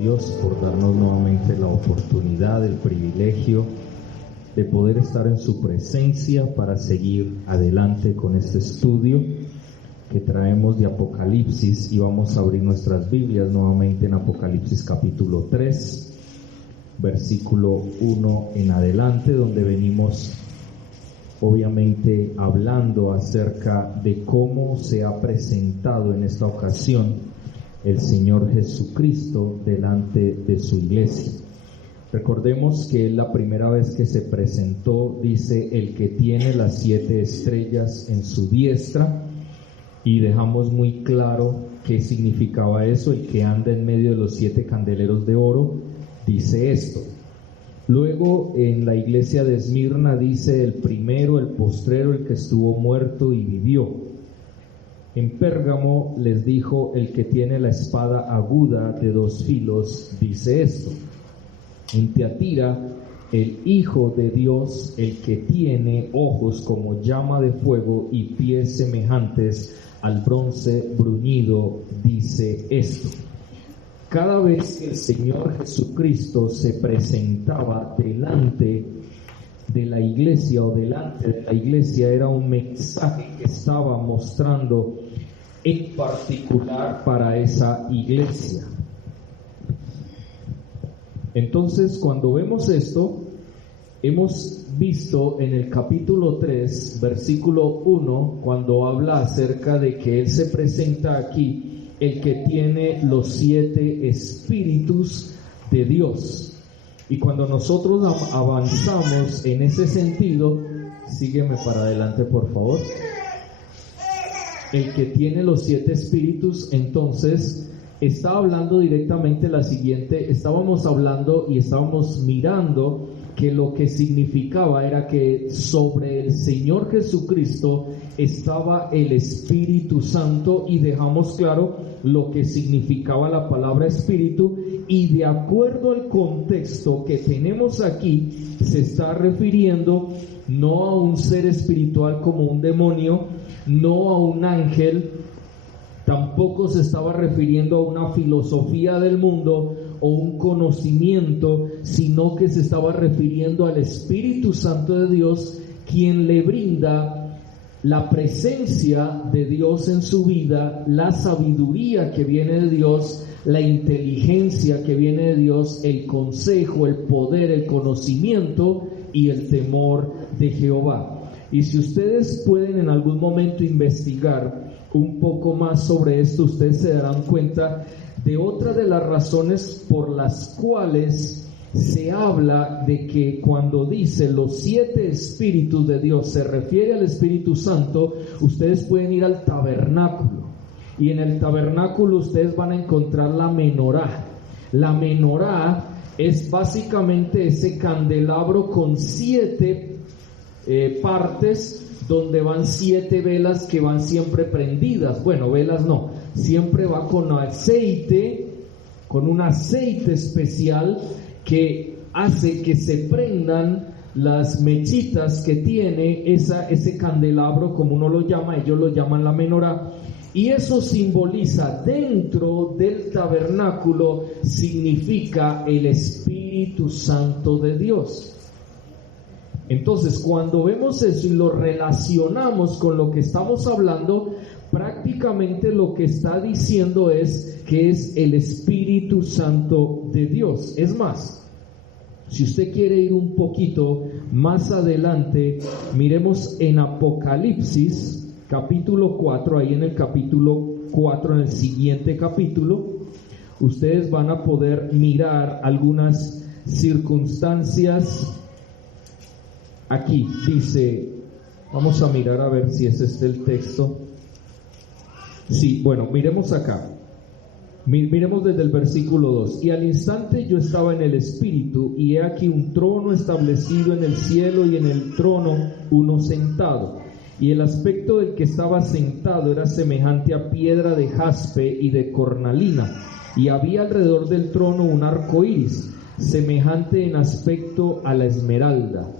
Dios por darnos nuevamente la oportunidad, el privilegio de poder estar en su presencia para seguir adelante con este estudio que traemos de Apocalipsis, y vamos a abrir nuestras Biblias nuevamente en Apocalipsis capítulo 3, versículo 1 en adelante, donde venimos obviamente hablando acerca de cómo se ha presentado en esta ocasión el Señor Jesucristo delante de su iglesia. Recordemos que la primera vez que se presentó, dice, el que tiene las 7 estrellas en su diestra, y dejamos muy claro qué significaba eso. El que anda en medio de los 7 candeleros de oro dice esto. Luego en la iglesia de Esmirna dice: el primero, el postrero, el que estuvo muerto y vivió. En Pérgamo les dijo: el que tiene la espada aguda de 2 filos dice esto. En Tiatira, el Hijo de Dios, el que tiene ojos como llama de fuego y pies semejantes al bronce bruñido, dice esto. Cada vez que el Señor Jesucristo se presentaba delante de la iglesia o delante de la iglesia, era un mensaje que estaba mostrando en particular para esa iglesia. Entonces, cuando vemos esto, hemos visto en el capítulo 3, versículo 1, cuando habla acerca de que Él se presenta aquí, el que tiene los 7 espíritus de Dios. Y cuando nosotros avanzamos en ese sentido, sígueme para adelante por favor, el que tiene los 7 espíritus, entonces está hablando directamente la siguiente. Estábamos hablando y estábamos mirando que lo que significaba era que sobre el Señor Jesucristo estaba el Espíritu Santo, y dejamos claro lo que significaba la palabra espíritu, y de acuerdo al contexto que tenemos aquí, se está refiriendo no a un ser espiritual como un demonio, no a un ángel, tampoco se estaba refiriendo a una filosofía del mundo o un conocimiento, sino que se estaba refiriendo al Espíritu Santo de Dios, quien le brinda la presencia de Dios en su vida, la sabiduría que viene de Dios, la inteligencia que viene de Dios, el consejo, el poder, el conocimiento y el temor de Jehová. Y si ustedes pueden en algún momento investigar un poco más sobre esto, ustedes se darán cuenta de otra de las razones por las cuales se habla de que cuando dice los 7 espíritus de Dios se refiere al Espíritu Santo. Ustedes pueden ir al tabernáculo, y en el tabernáculo ustedes van a encontrar la menorá. La menorá es básicamente ese candelabro con 7 partes, donde van 7 velas que van siempre prendidas. Bueno, velas no, siempre va con aceite, con un aceite especial que hace que se prendan las mechitas que tiene ese candelabro, como uno lo llama, ellos lo llaman la menorá. Y eso simboliza, dentro del tabernáculo, significa el Espíritu Santo de Dios. Entonces, cuando vemos eso y lo relacionamos con lo que estamos hablando, prácticamente lo que está diciendo es que es el Espíritu Santo de Dios. Es más, si usted quiere ir un poquito más adelante, miremos en Apocalipsis capítulo 4, ahí en el capítulo 4, en el siguiente capítulo, ustedes van a poder mirar algunas circunstancias. Aquí dice, vamos a mirar a ver si es este el texto. Sí, bueno, miremos acá. Miremos desde el versículo 2. Y al instante yo estaba en el Espíritu, y he aquí un trono establecido en el cielo, y en el trono uno sentado. Y el aspecto del que estaba sentado era semejante a piedra de jaspe y de cornalina. Y había alrededor del trono un arco iris, semejante en aspecto a la esmeralda.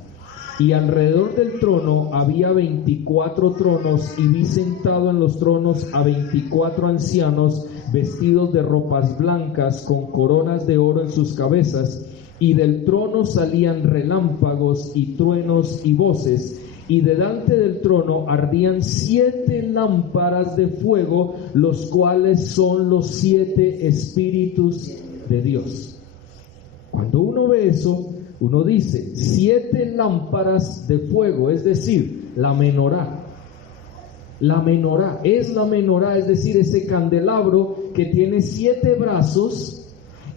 Y alrededor del trono había 24 tronos, y vi sentado en los tronos a 24 ancianos, vestidos de ropas blancas, con coronas de oro en sus cabezas, y del trono salían relámpagos y truenos y voces, y delante del trono ardían 7 lámparas de fuego, los cuales son los 7 espíritus de Dios. Cuando uno ve eso, uno dice 7 lámparas de fuego, es decir, la menorá. La menorá, es decir, ese candelabro que tiene 7 brazos,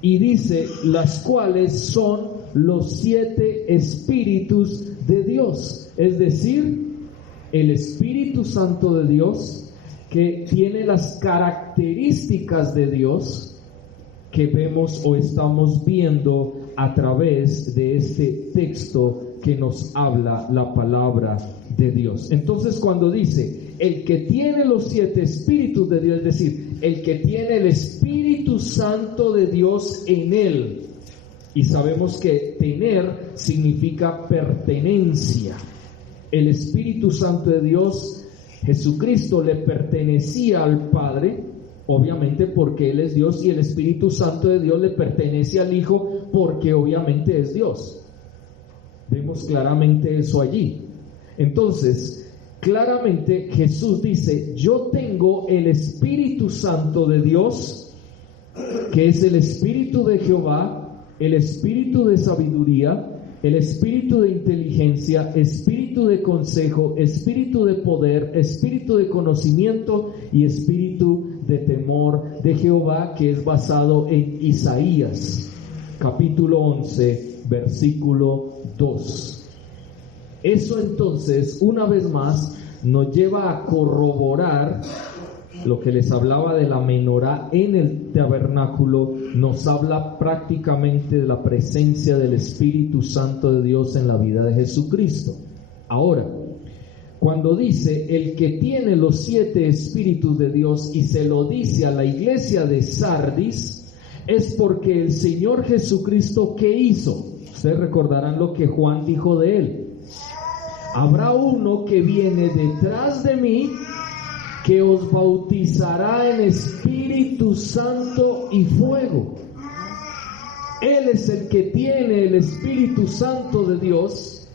y dice, las cuales son los 7 espíritus de Dios, es decir, el Espíritu Santo de Dios, que tiene las características de Dios que vemos o estamos viendo a través de este texto que nos habla la palabra de Dios. Entonces, cuando dice el que tiene los 7 espíritus de Dios, es decir, el que tiene el Espíritu Santo de Dios en él, y sabemos que tener significa pertenencia. El Espíritu Santo de Dios, Jesucristo, le pertenecía al Padre, obviamente porque Él es Dios, y el Espíritu Santo de Dios le pertenece al Hijo porque obviamente es Dios. Vemos claramente eso allí. Entonces, claramente Jesús dice, yo tengo el Espíritu Santo de Dios, que es el Espíritu de Jehová, el Espíritu de sabiduría, el Espíritu de inteligencia, Espíritu de consejo, Espíritu de poder, Espíritu de conocimiento y Espíritu de temor de Jehová, que es basado en Isaías, capítulo 11, versículo 2. Eso entonces, una vez más, nos lleva a corroborar lo que les hablaba de la menorá en el tabernáculo. Nos habla prácticamente de la presencia del Espíritu Santo de Dios en la vida de Jesucristo. Ahora, cuando dice el que tiene los 7 espíritus de Dios y se lo dice a la iglesia de Sardis, es porque el Señor Jesucristo, ¿qué hizo? Ustedes recordarán lo que Juan dijo de él. Habrá uno que viene detrás de mí, que os bautizará en Espíritu Santo y fuego. Él es el que tiene el Espíritu Santo de Dios,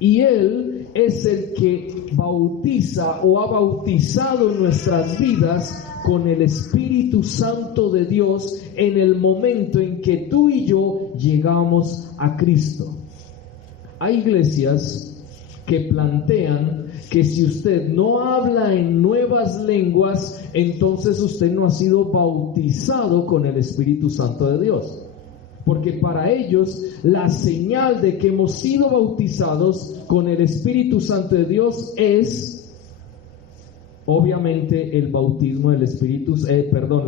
y Él es el que bautiza o ha bautizado en nuestras vidas con el Espíritu Santo de Dios en el momento en que tú y yo llegamos a Cristo. Hay iglesias que plantean que si usted no habla en nuevas lenguas, entonces usted no ha sido bautizado con el Espíritu Santo de Dios. Porque para ellos la señal de que hemos sido bautizados con el Espíritu Santo de Dios es obviamente el bautismo del Espíritu,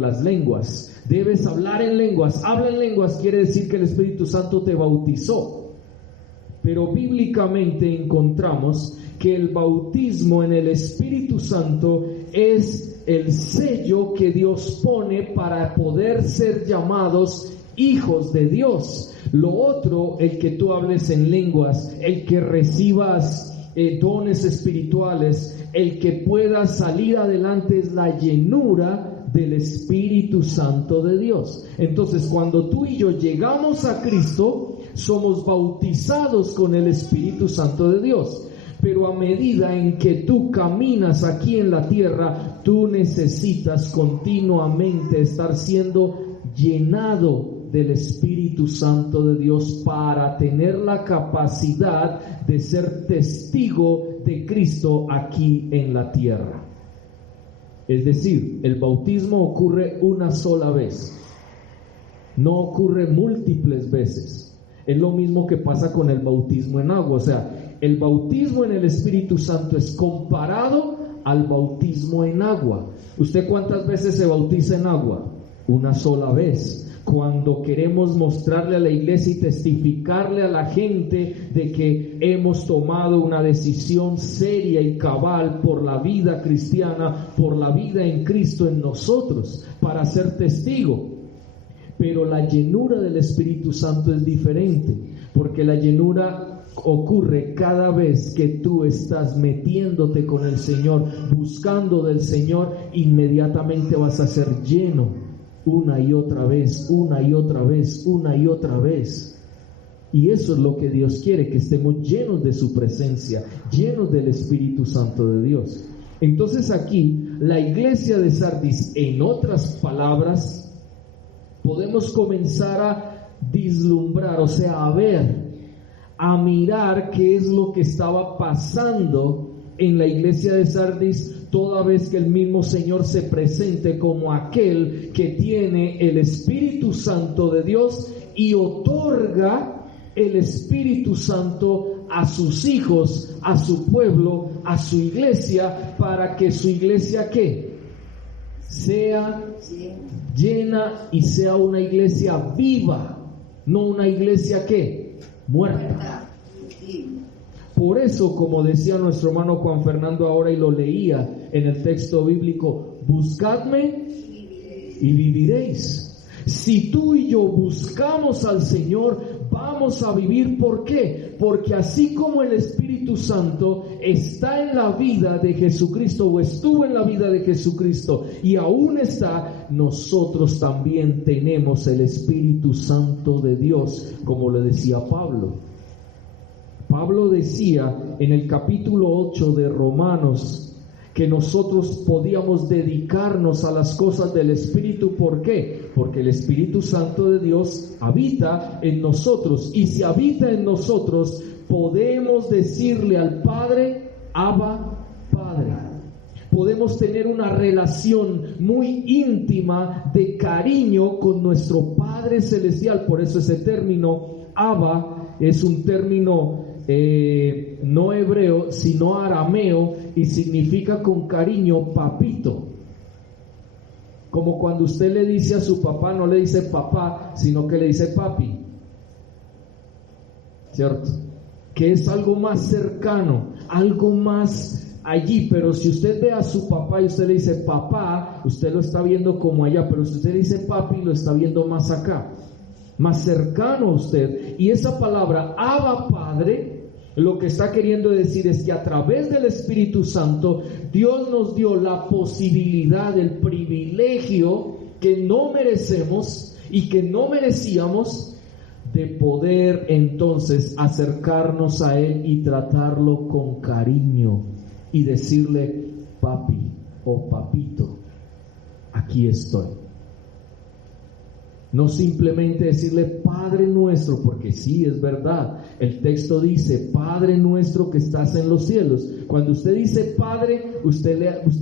las lenguas. Debes hablar en lenguas. Habla en lenguas quiere decir que el Espíritu Santo te bautizó. Pero bíblicamente encontramos que el bautismo en el Espíritu Santo es el sello que Dios pone para poder ser llamados hijos de Dios. Lo otro, el que tú hables en lenguas, el que recibas dones espirituales, el que puedas salir adelante, es la llenura del Espíritu Santo de Dios. Entonces, cuando tú y yo llegamos a Cristo, somos bautizados con el Espíritu Santo de Dios. Pero a medida en que tú caminas aquí en la tierra, tú necesitas continuamente estar siendo llenado del Espíritu Santo de Dios para tener la capacidad de ser testigo de Cristo aquí en la tierra. Es decir, el bautismo ocurre una sola vez, no ocurre múltiples veces. Es lo mismo que pasa con el bautismo en agua. O sea, el bautismo en el Espíritu Santo es comparado al bautismo en agua. ¿Usted cuántas veces se bautiza en agua? Una sola vez. Cuando queremos mostrarle a la iglesia y testificarle a la gente de que hemos tomado una decisión seria y cabal por la vida cristiana, por la vida en Cristo en nosotros, para ser testigo. Pero la llenura del Espíritu Santo es diferente, porque la llenura ocurre cada vez que tú estás metiéndote con el Señor, buscando del Señor, inmediatamente vas a ser lleno una y otra vez, una y otra vez, una y otra vez. Y eso es lo que Dios quiere, que estemos llenos de su presencia, llenos del Espíritu Santo de Dios. Entonces aquí, la iglesia de Sardis, en otras palabras, podemos comenzar a vislumbrar, o sea, a ver, a mirar qué es lo que estaba pasando en la iglesia de Sardis, toda vez que el mismo Señor se presente como aquel que tiene el Espíritu Santo de Dios y otorga el Espíritu Santo a sus hijos, a su pueblo, a su iglesia, para que su iglesia ¿qué? Sea llena y sea una iglesia viva, no una iglesia ¿qué? Muerta. Por eso, como decía nuestro hermano Juan Fernando ahora y lo leía en el texto bíblico, buscadme y viviréis. Si tú y yo buscamos al Señor, vamos a vivir. ¿Por qué? Porque así como el Espíritu Santo está en la vida de Jesucristo, o estuvo en la vida de Jesucristo y aún está, nosotros también tenemos el Espíritu Santo de Dios, como le decía Pablo. Pablo decía en el capítulo 8 de Romanos que nosotros podíamos dedicarnos a las cosas del Espíritu. ¿Por qué? Porque el Espíritu Santo de Dios habita en nosotros, y si habita en nosotros, podemos decirle al Padre, Abba, Padre. Podemos tener una relación muy íntima de cariño con nuestro Padre Celestial. Por eso ese término, Abba, es un término no hebreo, sino arameo, y significa con cariño papito. Como cuando usted le dice a su papá, no le dice papá, sino que le dice papi, ¿cierto? Que es algo más cercano, algo más allí. Pero si usted ve a su papá y usted le dice papá, usted lo está viendo como allá, pero si usted le dice papi, lo está viendo más acá, más cercano a usted. Y esa palabra Abba Padre, lo que está queriendo decir es que a través del Espíritu Santo, Dios nos dio la posibilidad, el privilegio que no merecemos y que no merecíamos, de poder entonces acercarnos a Él y tratarlo con cariño y decirle papi o papito, aquí estoy. No simplemente decirle Padre nuestro, porque sí, es verdad, el texto dice Padre nuestro que estás en los cielos. Cuando usted dice Padre, usted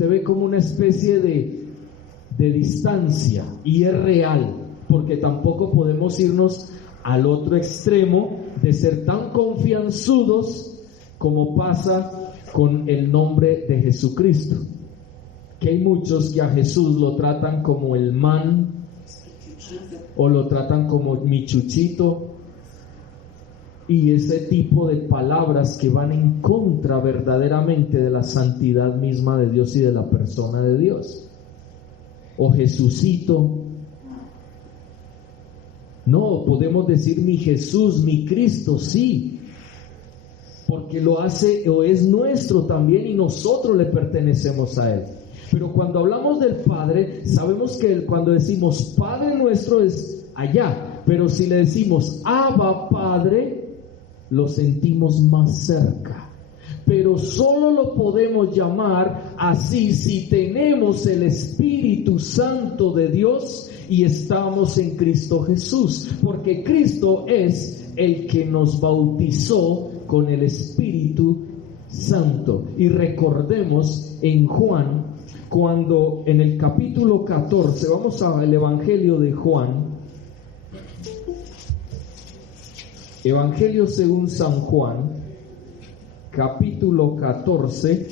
ve como una especie de distancia, y es real, porque tampoco podemos irnos al otro extremo de ser tan confianzudos como pasa con el nombre de Jesucristo, que hay muchos que a Jesús lo tratan como el man, o lo tratan como mi chuchito, y ese tipo de palabras que van en contra verdaderamente de la santidad misma de Dios y de la persona de Dios. O Jesucito. No, podemos decir mi Jesús, mi Cristo, sí, porque lo hace o es nuestro también, y nosotros le pertenecemos a Él. Pero cuando hablamos del Padre, sabemos que cuando decimos Padre nuestro es allá, pero si le decimos Abba Padre, lo sentimos más cerca. Pero solo lo podemos llamar así si tenemos el Espíritu Santo de Dios y estamos en Cristo Jesús, porque Cristo es el que nos bautizó con el Espíritu Santo. Y recordemos en Juan, cuando en el capítulo 14, vamos al Evangelio de Juan, Evangelio según San Juan, capítulo 14,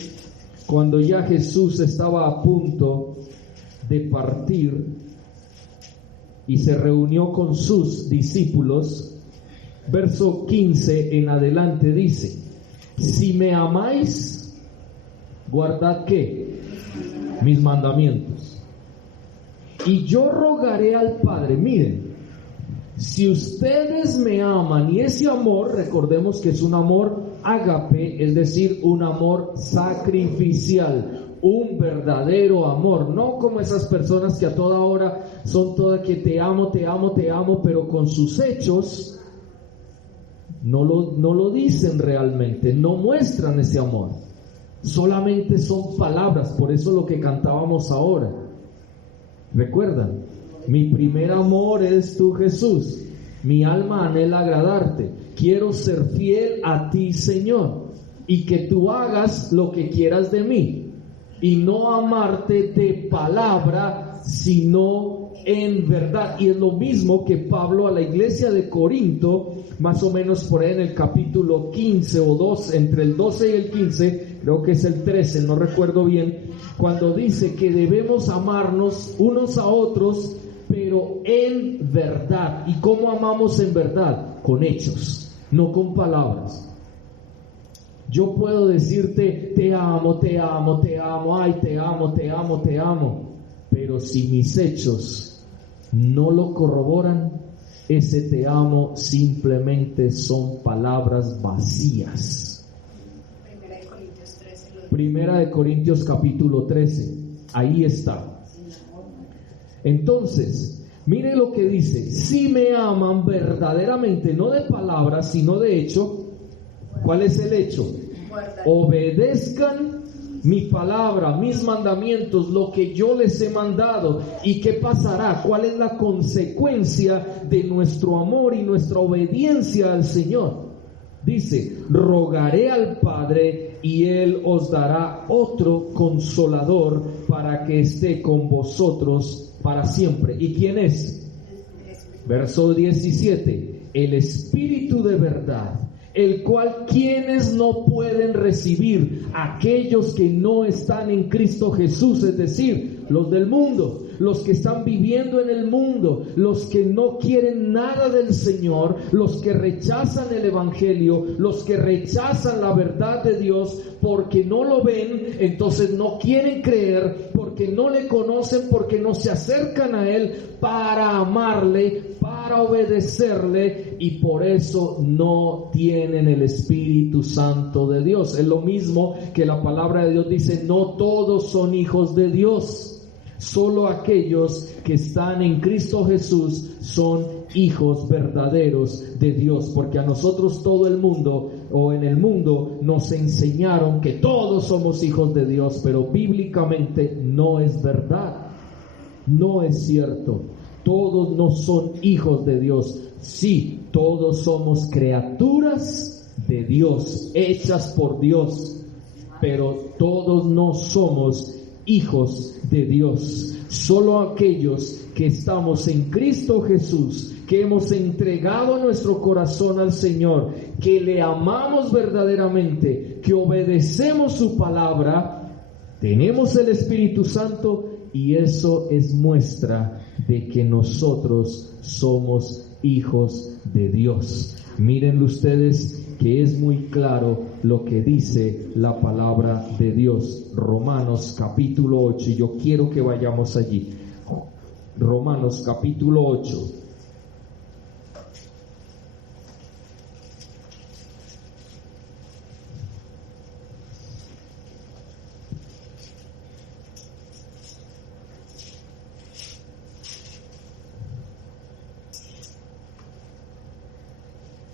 cuando ya Jesús estaba a punto de partir y se reunió con sus discípulos, verso 15 en adelante dice: si me amáis, guardad ¿qué? Mis mandamientos. Y yo rogaré al Padre, miren, si ustedes me aman, y ese amor, recordemos que es un amor ágape, es decir, un amor sacrificial, un verdadero amor, no como esas personas que a toda hora son todas que te amo, pero con sus hechos no lo dicen realmente, no muestran ese amor, solamente son palabras. Por eso lo que cantábamos ahora, ¿recuerdan? Mi primer amor es tú, Jesús, mi alma anhela agradarte, quiero ser fiel a ti, Señor, y que tú hagas lo que quieras de mí, y no amarte de palabra, sino en verdad. Y es lo mismo que Pablo a la iglesia de Corinto, más o menos por ahí en el capítulo 15 o 2, entre el 12 y el 15, creo que es el 13, no recuerdo bien, cuando dice que debemos amarnos unos a otros, pero en verdad. ¿Y cómo amamos en verdad? Con hechos, no con palabras. Yo puedo decirte, te amo, ay, te amo, pero si mis hechos no lo corroboran, ese te amo simplemente son palabras vacías. Primera de Corintios capítulo 13, ahí está. Entonces, mire lo que dice: si me aman verdaderamente, no de palabras, sino de hecho. ¿Cuál es el hecho? Obedezcan mi palabra, mis mandamientos, lo que yo les he mandado. ¿Y qué pasará? ¿Cuál es la consecuencia de nuestro amor y nuestra obediencia al Señor? Dice: rogaré al Padre y Él os dará otro consolador para que esté con vosotros para siempre. ¿Y quién es? Verso 17: el Espíritu de verdad, el cual quienes no pueden recibir, aquellos que no están en Cristo Jesús, es decir, los del mundo, los que están viviendo en el mundo, los que no quieren nada del Señor, los que rechazan el Evangelio, los que rechazan la verdad de Dios porque no lo ven, entonces no quieren creer, porque no le conocen, porque no se acercan a Él para amarle, para obedecerle, y por eso no tienen el Espíritu Santo de Dios. Es lo mismo que la palabra de Dios dice: no todos son hijos de Dios, solo aquellos que están en Cristo Jesús son hijos verdaderos de Dios. Porque a nosotros todo el mundo, o en el mundo, nos enseñaron que todos somos hijos de Dios, pero bíblicamente no es verdad, no es cierto. Todos no son hijos de Dios. Sí, todos somos criaturas de Dios, hechas por Dios, pero todos no somos hijos de Dios. Solo aquellos que estamos en Cristo Jesús, que hemos entregado nuestro corazón al Señor, que le amamos verdaderamente, que obedecemos su palabra, tenemos el Espíritu Santo, y eso es muestra de que nosotros somos hijos de Dios. Miren ustedes que es muy claro lo que dice la palabra de Dios. Romanos capítulo 8, y yo quiero que vayamos allí. Romanos capítulo 8.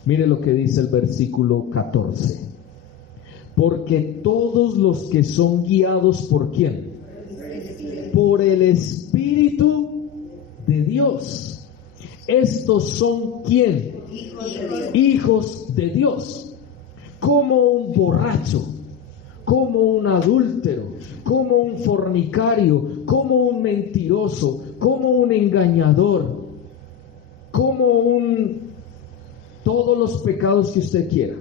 Mire lo que dice el versículo 14. Porque todos los que son guiados ¿por quién? Por el Espíritu de Dios. Estos son ¿quién? Hijos de Dios. Como un borracho, como un adúltero, como un fornicario, como un mentiroso, como un engañador, como todos los pecados que usted quiera,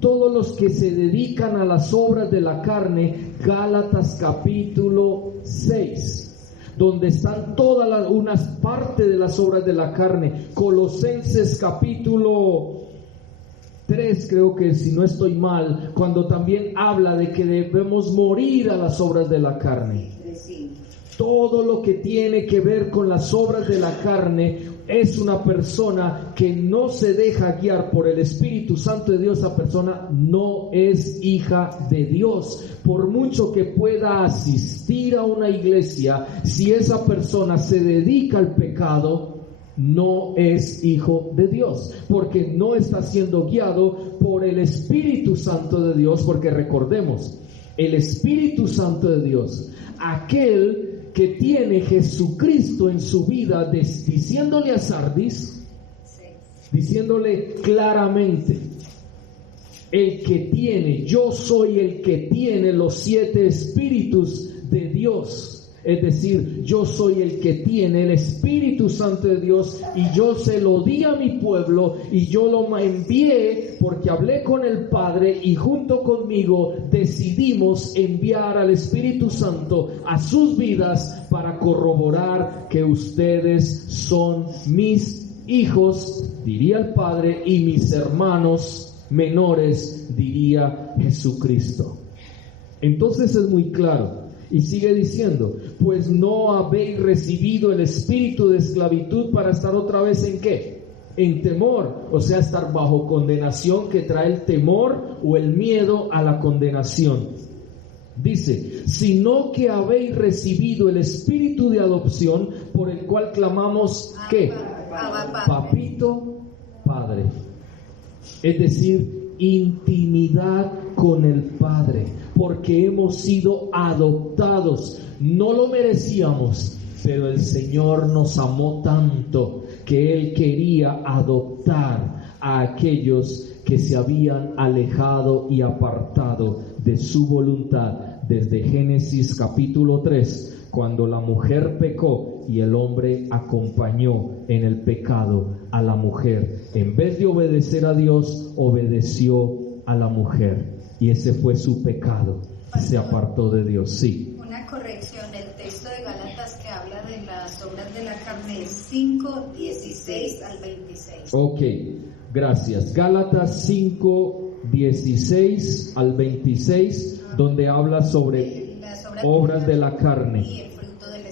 todos los que se dedican a las obras de la carne. Gálatas capítulo 6, donde están todas unas partes de las obras de la carne. Colosenses capítulo 3, creo que, si no estoy mal, cuando también habla de que debemos morir a las obras de la carne. Todo lo que tiene que ver con las obras de la carne, es una persona que no se deja guiar por el Espíritu Santo de Dios, esa persona no es hija de Dios. Por mucho que pueda asistir a una iglesia, si esa persona se dedica al pecado, no es hijo de Dios, porque no está siendo guiado por el Espíritu Santo de Dios. Porque recordemos, el Espíritu Santo de Dios, aquel que tiene Jesucristo en su vida, diciéndole a Sardis, diciéndole claramente, el que tiene, yo soy el que tiene los 7 espíritus de Dios. Es decir, yo soy el que tiene el Espíritu Santo de Dios, y yo se lo di a mi pueblo, y yo lo envié porque hablé con el Padre, y junto conmigo decidimos enviar al Espíritu Santo a sus vidas para corroborar que ustedes son mis hijos, diría el Padre, y mis hermanos menores, diría Jesucristo. Entonces es muy claro. Y sigue diciendo, pues no habéis recibido el espíritu de esclavitud para estar otra vez ¿en qué? En temor, o sea, estar bajo condenación, que trae el temor o el miedo a la condenación. Dice, sino que habéis recibido el espíritu de adopción, por el cual clamamos ¿qué? Papito, Padre. Es decir, intimidad con el Padre, porque hemos sido adoptados. No lo merecíamos, pero el Señor nos amó tanto que Él quería adoptar a aquellos que se habían alejado y apartado de su voluntad desde Génesis capítulo 3, cuando la mujer pecó y el hombre acompañó en el pecado a la mujer. En vez de obedecer a Dios, obedeció a la mujer, y ese fue su pecado. Se apartó de Dios. Sí. Una corrección, el texto de Gálatas que habla de las obras de la carne es 5, 16 al 26. Ok, gracias. Gálatas 5, 16 al 26, donde habla sobre obras de la carne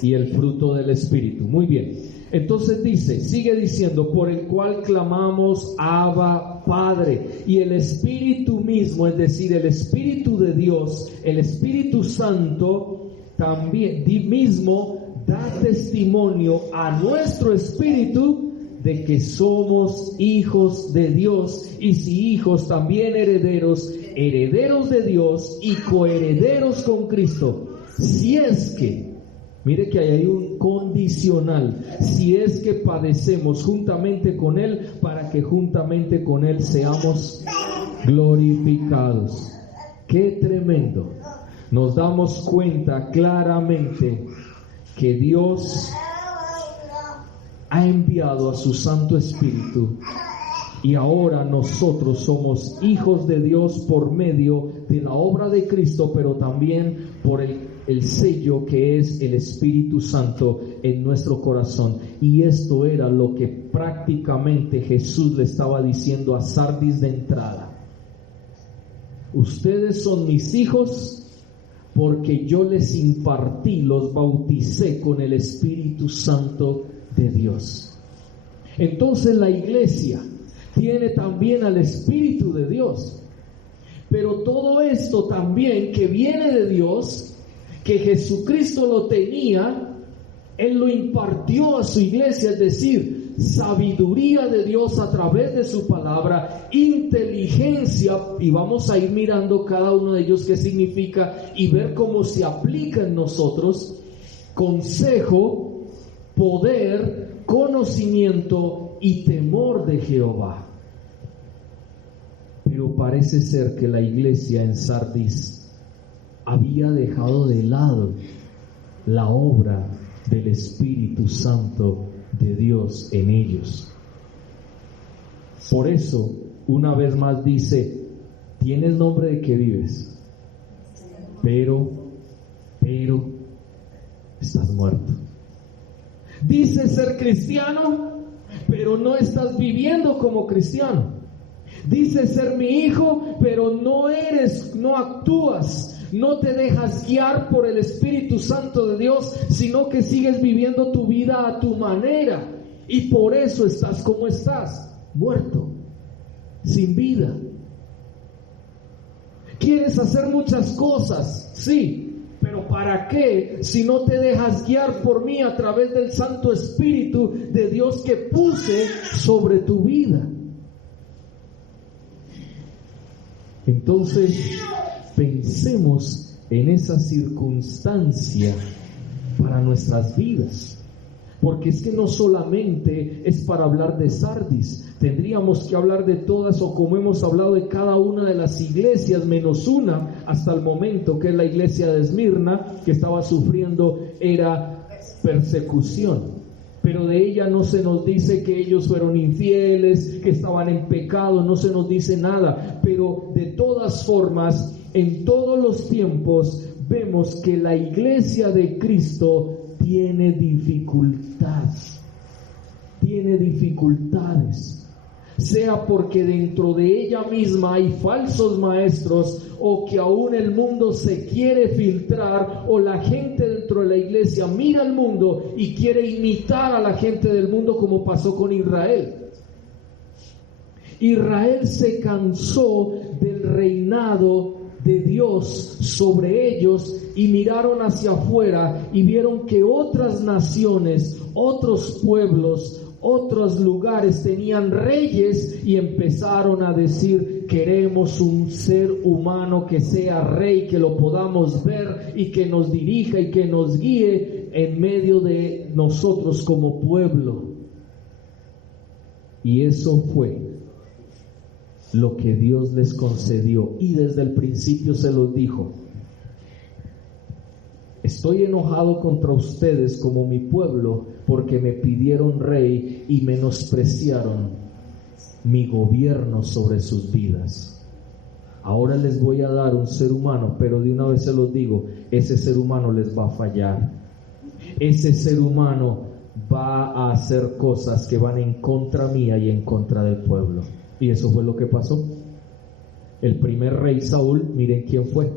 y el fruto del Espíritu. Muy bien. Entonces dice, sigue diciendo, por el cual clamamos Abba Padre, y el Espíritu mismo, es decir, el Espíritu de Dios, el Espíritu Santo también mismo da testimonio a nuestro espíritu de que somos hijos de Dios, y si hijos, también herederos, herederos de Dios y coherederos con Cristo. Si es que, mire que ahí hay un condicional, si es que padecemos juntamente con Él, para que juntamente con Él seamos glorificados. ¡Qué tremendo! Nos damos cuenta claramente que Dios ha enviado a su Santo Espíritu, y ahora nosotros somos hijos de Dios por medio de la obra de Cristo, pero también por el sello que es el Espíritu Santo en nuestro corazón. Y esto era lo que prácticamente Jesús le estaba diciendo a Sardis de entrada. Ustedes son mis hijos porque yo les impartí, los bauticé con el Espíritu Santo de Dios. Entonces la iglesia tiene también al Espíritu de Dios, pero todo esto también que viene de Dios, que Jesucristo lo tenía, Él lo impartió a su iglesia, es decir, sabiduría de Dios a través de su palabra, inteligencia, y vamos a ir mirando cada uno de ellos qué significa y ver cómo se aplica en nosotros, consejo, poder, conocimiento y temor de Jehová. Pero parece ser que la iglesia en Sardis había dejado de lado la obra del Espíritu Santo de Dios en ellos. Por eso, una vez más dice, tienes nombre de que vives, pero estás muerto. Dice ser cristiano, pero no estás viviendo como cristiano. Dice ser mi hijo, pero no actúas, no te dejas guiar por el Espíritu Santo de Dios, sino que sigues viviendo tu vida a tu manera. Y por eso estás como estás, muerto, sin vida. Quieres hacer muchas cosas, sí, pero ¿para qué si no te dejas guiar por mí a través del Santo Espíritu de Dios que puse sobre tu vida? Entonces, pensemos en esa circunstancia para nuestras vidas. Porque es que no solamente es para hablar de Sardis, tendríamos que hablar de todas, o como hemos hablado de cada una de las iglesias, menos una hasta el momento, que es la iglesia de Esmirna, que estaba sufriendo era persecución. Pero de ella no se nos dice que ellos fueron infieles, que estaban en pecado, no se nos dice nada. Pero de todas formas, en todos los tiempos, vemos que la iglesia de Cristo tiene dificultades, sea porque dentro de ella misma hay falsos maestros, o que aún el mundo se quiere filtrar, o la gente dentro de la iglesia mira al mundo y quiere imitar a la gente del mundo, como pasó con Israel. Israel se cansó del reinado de Dios sobre ellos y miraron hacia afuera y vieron que otras naciones, otros pueblos, otros lugares tenían reyes, y empezaron a decir: queremos un ser humano que sea rey, que lo podamos ver y que nos dirija y que nos guíe en medio de nosotros como pueblo. Y eso fue lo que Dios les concedió, y desde el principio se los dijo: estoy enojado contra ustedes como mi pueblo, porque me pidieron rey y menospreciaron mi gobierno sobre sus vidas. Ahora les voy a dar un ser humano, pero de una vez se los digo, ese ser humano les va a fallar. Ese ser humano va a hacer cosas que van en contra mía y en contra del pueblo. Y eso fue lo que pasó. El primer rey, Saúl, miren quién fue.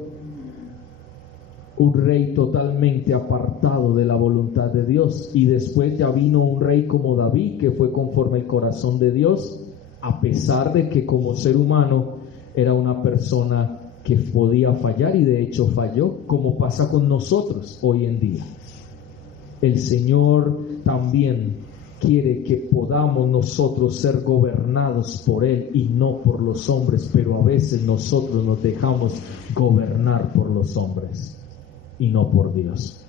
Un rey totalmente apartado de la voluntad de Dios. Y después ya vino un rey como David, que fue conforme al corazón de Dios, a pesar de que como ser humano era una persona que podía fallar, y de hecho falló, como pasa con nosotros hoy en día. El Señor también quiere que podamos nosotros ser gobernados por Él y no por los hombres, pero a veces nosotros nos dejamos gobernar por los hombres y no por Dios.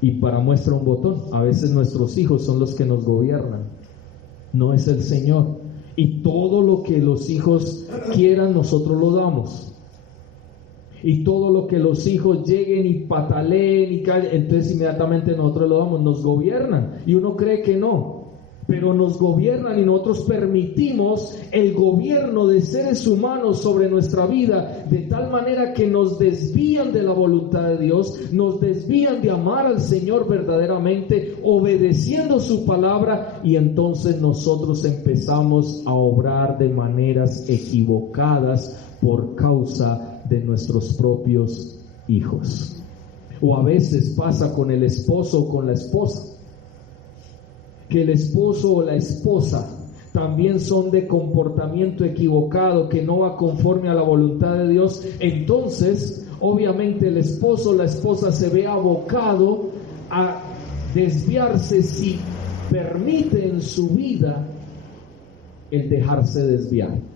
Y para muestra un botón, a veces nuestros hijos son los que nos gobiernan, no es el Señor. Y todo lo que los hijos quieran, nosotros lo damos. Y todo lo que los hijos lleguen y pataleen y callen, entonces inmediatamente nosotros lo damos. Nos gobiernan, y uno cree que no, pero nos gobiernan, y nosotros permitimos el gobierno de seres humanos sobre nuestra vida, de tal manera que nos desvían de la voluntad de Dios, nos desvían de amar al Señor verdaderamente, obedeciendo su palabra, y entonces nosotros empezamos a obrar de maneras equivocadas por causa de nuestros propios hijos. O a veces pasa con el esposo o con la esposa, que el esposo o la esposa también son de comportamiento equivocado, que no va conforme a la voluntad de Dios. Entonces obviamente el esposo o la esposa se ve abocado a desviarse, si permite en su vida el dejarse desviar.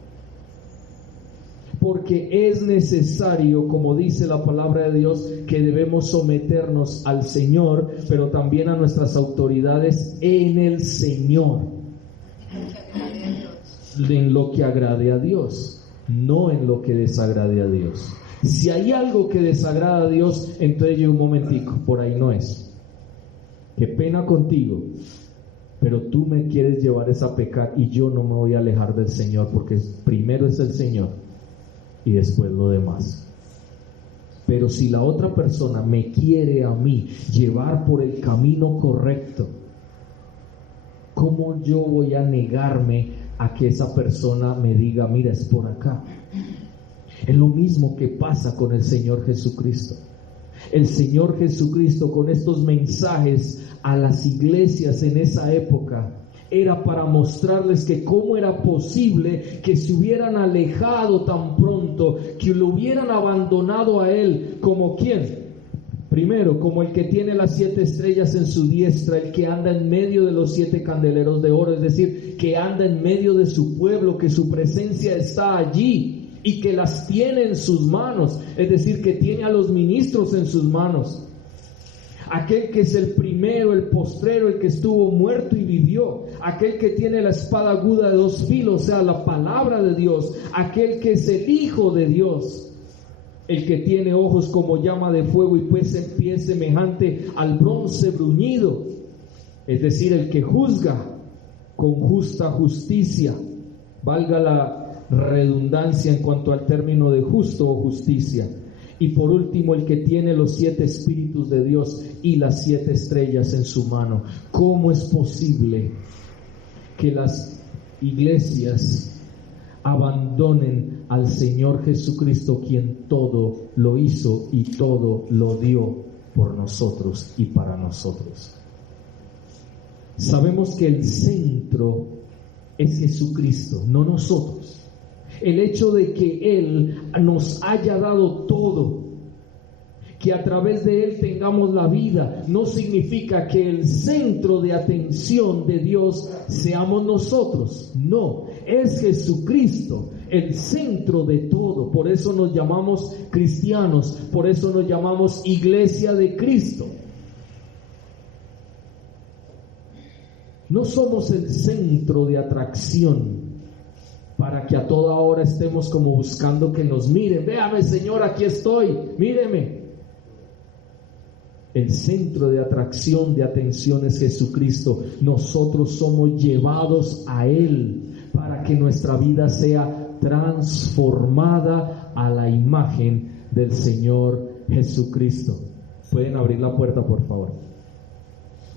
Porque es necesario, como dice la palabra de Dios, que debemos someternos al Señor, pero también a nuestras autoridades en el Señor, en lo que agrade a Dios, no en lo que desagrade a Dios. Si hay algo que desagrada a Dios, entonces yo, un momentico, por ahí no es. Qué pena contigo, pero tú me quieres llevar a pecar, y yo no me voy a alejar del Señor, porque primero es el Señor y después lo demás. Pero si la otra persona me quiere a mí llevar por el camino correcto, ¿cómo yo voy a negarme a que esa persona me diga: mira, es por acá? Es lo mismo que pasa con el Señor Jesucristo. El Señor Jesucristo, con estos mensajes a las iglesias en esa época era para mostrarles que cómo era posible que se hubieran alejado tan pronto, que lo hubieran abandonado a Él. ¿Como quién? Primero, como el que tiene las 7 estrellas en su diestra, el que anda en medio de los 7 candeleros de oro, es decir, que anda en medio de su pueblo, que su presencia está allí y que las tiene en sus manos, es decir, que tiene a los ministros en sus manos. Aquel que es el primero, el postrero, el que estuvo muerto y vivió, aquel que tiene la espada aguda de 2 filos, o sea, la palabra de Dios, aquel que es el Hijo de Dios, el que tiene ojos como llama de fuego y pues en pie semejante al bronce bruñido, es decir, el que juzga con justa justicia, valga la redundancia en cuanto al término de justo o justicia. Y por último, el que tiene los 7 espíritus de Dios y las 7 estrellas en su mano. ¿Cómo es posible que las iglesias abandonen al Señor Jesucristo, quien todo lo hizo y todo lo dio por nosotros y para nosotros? Sabemos que el centro es Jesucristo, no nosotros. El hecho de que Él nos haya dado todo, que a través de Él tengamos la vida, no significa que el centro de atención de Dios seamos nosotros. No, es Jesucristo el centro de todo. Por eso nos llamamos cristianos, por eso nos llamamos Iglesia de Cristo. No somos el centro de atracción para que a toda hora estemos como buscando que nos miren. Véame, Señor, aquí estoy, míreme. El centro de atracción, de atención es Jesucristo. Nosotros somos llevados a Él para que nuestra vida sea transformada a la imagen del Señor Jesucristo. Pueden abrir la puerta, por favor.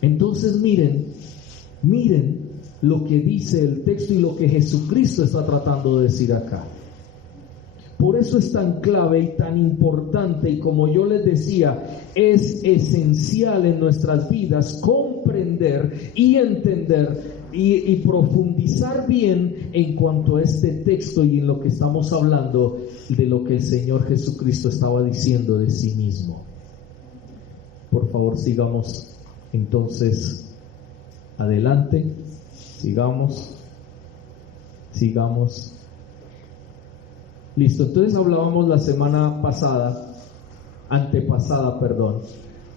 Entonces miren lo que dice el texto y lo que Jesucristo está tratando de decir acá. Por eso es tan clave y tan importante, y como yo les decía, es esencial en nuestras vidas comprender y entender y profundizar bien en cuanto a este texto y en lo que estamos hablando de lo que el Señor Jesucristo estaba diciendo de sí mismo. Por favor, sigamos entonces adelante. Sigamos. Listo, entonces hablábamos la semana antepasada,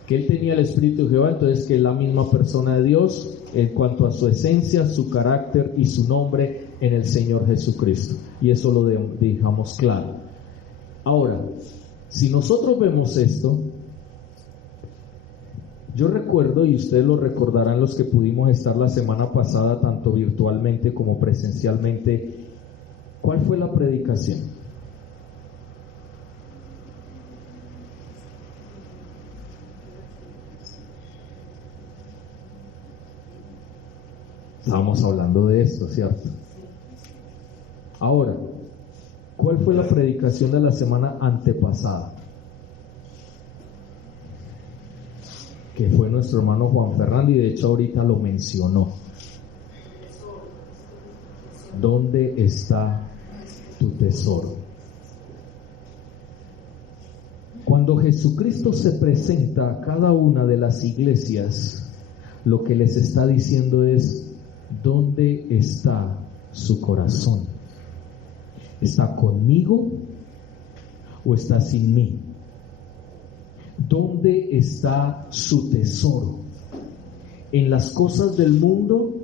que Él tenía el Espíritu de Jehová, entonces que es la misma persona de Dios en cuanto a su esencia, su carácter y su nombre en el Señor Jesucristo. Y eso lo dejamos claro. Ahora, si nosotros vemos esto, yo recuerdo, y ustedes lo recordarán los que pudimos estar la semana pasada, tanto virtualmente como presencialmente, ¿cuál fue la predicación? Estábamos hablando de esto, ¿cierto? Ahora, ¿cuál fue la predicación de la semana antepasada? Que fue nuestro hermano Juan Fernando, y de hecho ahorita lo mencionó. ¿Dónde está tu tesoro? Cuando Jesucristo se presenta a cada una de las iglesias, lo que les está diciendo es: ¿dónde está su corazón? ¿Está conmigo o está sin mí? ¿Dónde está su tesoro? ¿En las cosas del mundo?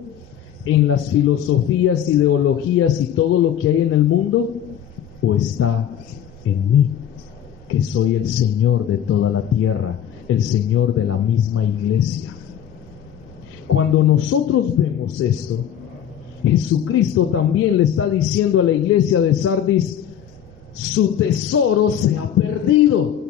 ¿En las filosofías, ideologías y todo lo que hay en el mundo? ¿O está en mí, que soy el Señor de toda la tierra, el Señor de la misma iglesia? Cuando nosotros vemos esto, Jesucristo también le está diciendo a la iglesia de Sardis: su tesoro se ha perdido.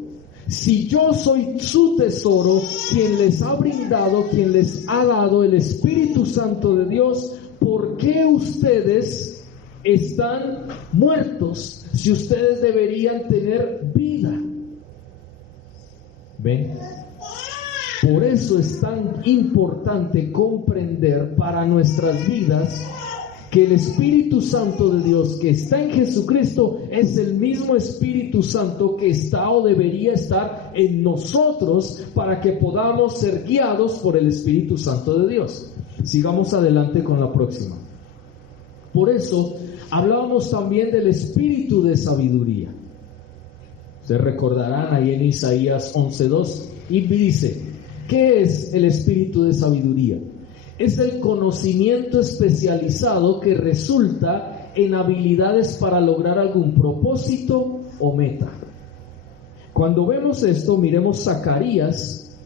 Si yo soy su tesoro, quien les ha brindado, quien les ha dado el Espíritu Santo de Dios, ¿por qué ustedes están muertos si ustedes deberían tener vida? ¿Ven? Por eso es tan importante comprender para nuestras vidas que el Espíritu Santo de Dios que está en Jesucristo es el mismo Espíritu Santo que está o debería estar en nosotros para que podamos ser guiados por el Espíritu Santo de Dios. Sigamos adelante con la próxima. Por eso hablábamos también del espíritu de sabiduría. Se recordarán ahí en Isaías 11:2 y dice, ¿qué es el espíritu de sabiduría? Es el conocimiento especializado que resulta en habilidades para lograr algún propósito o meta. Cuando vemos esto, miremos Zacarías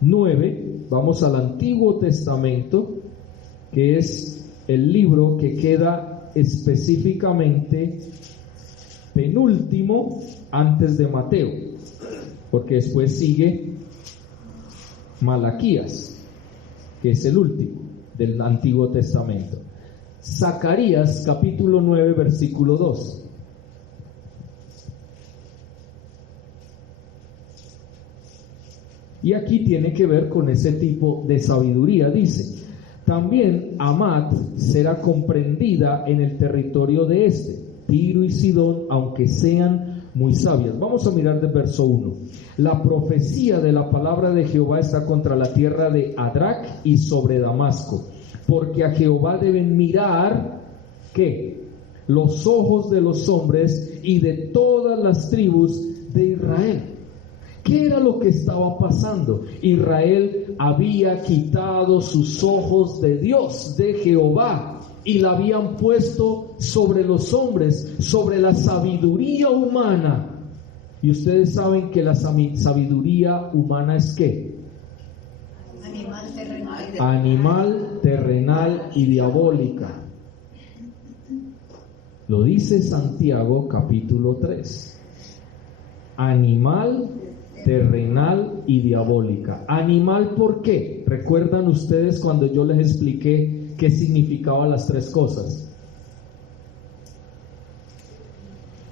9, vamos al Antiguo Testamento, que es el libro que queda específicamente penúltimo antes de Mateo, porque después sigue Malaquías, que es el último del Antiguo Testamento. Zacarías capítulo 9 versículo 2. Y aquí tiene que ver con ese tipo de sabiduría. Dice, también Amat será comprendida en el territorio de Tiro y Sidón, aunque sean muy sabias. Vamos a mirar del verso 1. La profecía de la palabra de Jehová está contra la tierra de Adrac y sobre Damasco, porque a Jehová deben mirar, ¿qué? Los ojos de los hombres y de todas las tribus de Israel. ¿Qué era lo que estaba pasando? Israel había quitado sus ojos de Dios, de Jehová, y la habían puesto sobre los hombres, sobre la sabiduría humana. Y ustedes saben que la sabiduría humana es ¿qué? Animal, terrenal y diabólica. Lo dice Santiago capítulo 3. Animal, terrenal y diabólica. Animal, ¿por qué? ¿Recuerdan ustedes cuando yo les expliqué qué significaban las tres cosas?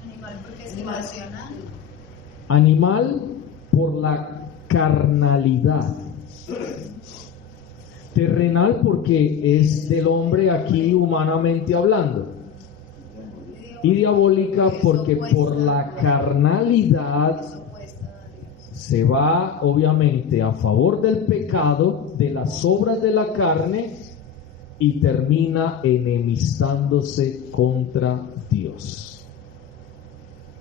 Animal porque es irracional. Animal por la carnalidad. Terrenal porque es del hombre aquí humanamente hablando. Y diabólica porque por la carnalidad se va obviamente a favor del pecado, de las obras de la carne, y termina enemistándose contra Dios.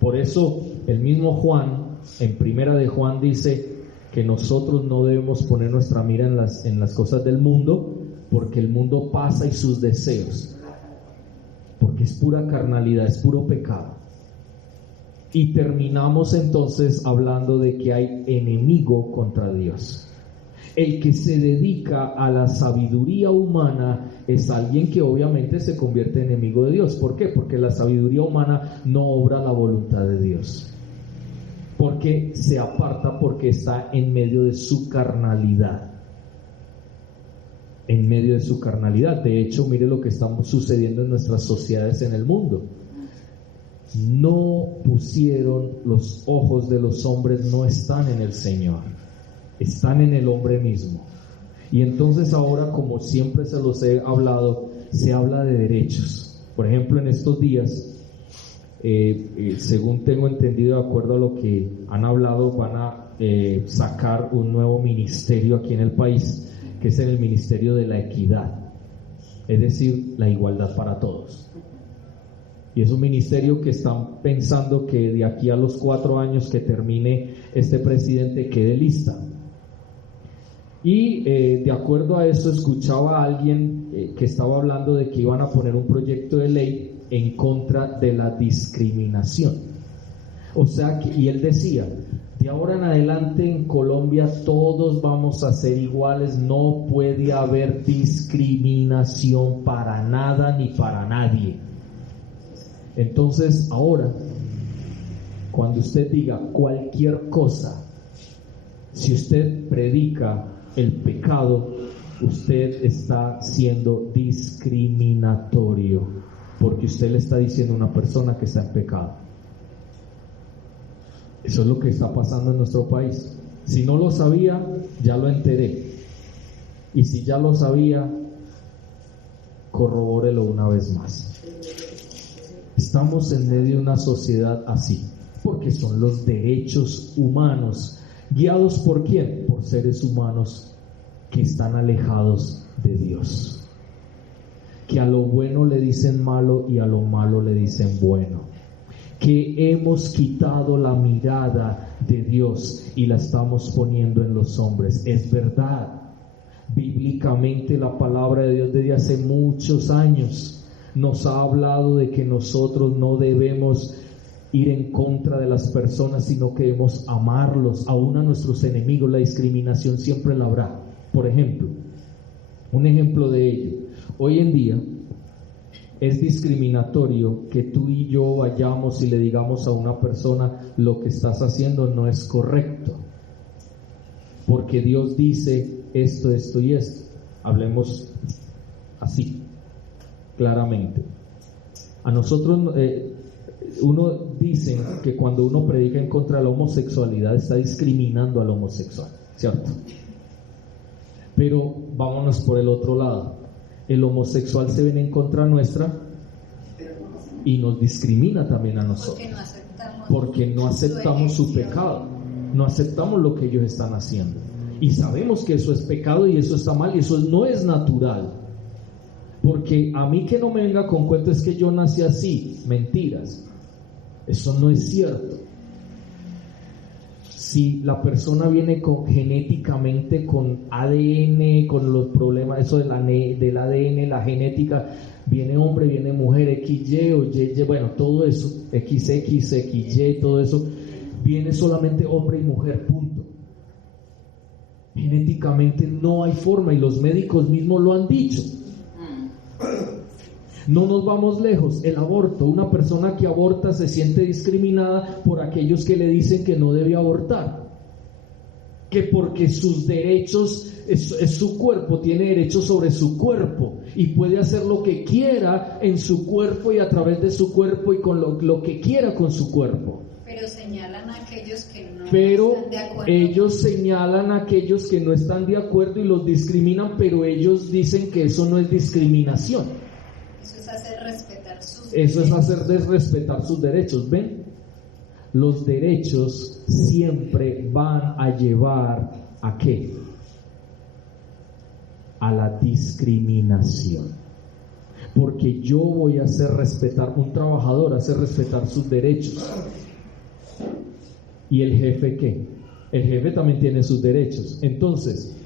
Por eso el mismo Juan, en primera de Juan, dice que nosotros no debemos poner nuestra mira en las cosas del mundo, porque el mundo pasa y sus deseos, porque es pura carnalidad, es puro pecado. Y terminamos entonces hablando de que hay enemigo contra Dios. El que se dedica a la sabiduría humana es alguien que obviamente se convierte en enemigo de Dios. ¿Por qué? Porque la sabiduría humana no obra la voluntad de Dios. Porque se aparta, porque está en medio de su carnalidad. En medio de su carnalidad. De hecho, mire lo que está sucediendo en nuestras sociedades en el mundo. No pusieron los ojos de los hombres, no están en el Señor, están en el hombre mismo. Y entonces ahora, como siempre se los he hablado, se habla de derechos. Por ejemplo, en estos días, según tengo entendido, de acuerdo a lo que han hablado, van a sacar un nuevo ministerio aquí en el país, que es el Ministerio de la Equidad, es decir, la igualdad para todos. Y es un ministerio que están pensando que de aquí a los 4 años que termine este presidente quede lista. Y de acuerdo a eso escuchaba a alguien que estaba hablando de que iban a poner un proyecto de ley en contra de la discriminación. O sea, y él decía, de ahora en adelante en Colombia todos vamos a ser iguales, no puede haber discriminación para nada ni para nadie. Entonces ahora, cuando usted diga cualquier cosa, si usted predica el pecado, usted está siendo discriminatorio, porque usted le está diciendo a una persona que está en pecado. Eso es lo que está pasando en nuestro país. Si no lo sabía, ya lo enteré. Y si ya lo sabía, corrobórelo una vez más. Estamos en medio de una sociedad así, porque son los derechos humanos. ¿Guiados por quién? Por seres humanos que están alejados de Dios. Que a lo bueno le dicen malo y a lo malo le dicen bueno. Que hemos quitado la mirada de Dios y la estamos poniendo en los hombres. Es verdad. Bíblicamente la palabra de Dios desde hace muchos años nos ha hablado de que nosotros no debemos ir en contra de las personas, sino que debemos amarlos, aún a nuestros enemigos. La discriminación siempre la habrá. Por ejemplo, un ejemplo de ello: hoy en día es discriminatorio que tú y yo vayamos y le digamos a una persona: lo que estás haciendo no es correcto, porque Dios dice esto, esto y esto. Hablemos así, claramente. A nosotros, uno dice que cuando uno predica en contra de la homosexualidad está discriminando al homosexual, ¿cierto? Pero vámonos por el otro lado. El homosexual se viene en contra nuestra y nos discrimina también a nosotros, porque no aceptamos su pecado, no aceptamos lo que ellos están haciendo. Y sabemos que eso es pecado y eso está mal y eso no es natural. Porque a mí que no me venga con cuento es que yo nací así. Mentiras. Eso no es cierto. Si la persona viene genéticamente con ADN, con los problemas, eso del ADN, la genética, viene hombre, viene mujer, XY o YY, bueno, todo eso, XX, XY, todo eso, viene solamente hombre y mujer, punto. Genéticamente no hay forma y los médicos mismos lo han dicho. No nos vamos lejos, el aborto. Una persona que aborta se siente discriminada por aquellos que le dicen que no debe abortar, que porque sus derechos, es su cuerpo, tiene derechos sobre su cuerpo y puede hacer lo que quiera en su cuerpo y a través de su cuerpo y con lo que quiera con su cuerpo. Pero señalan a aquellos que no Pero están de acuerdo. Ellos señalan a aquellos que no están de acuerdo y los discriminan, pero ellos dicen que eso no es discriminación. Eso es hacer respetar sus Eso derechos. es hacer desrespetar sus derechos. ¿Ven? Los derechos siempre van a llevar ¿a qué? A la discriminación. Porque yo voy a hacer respetar, un trabajador hace respetar sus derechos. ¿Y el jefe qué? El jefe también tiene sus derechos. Entonces,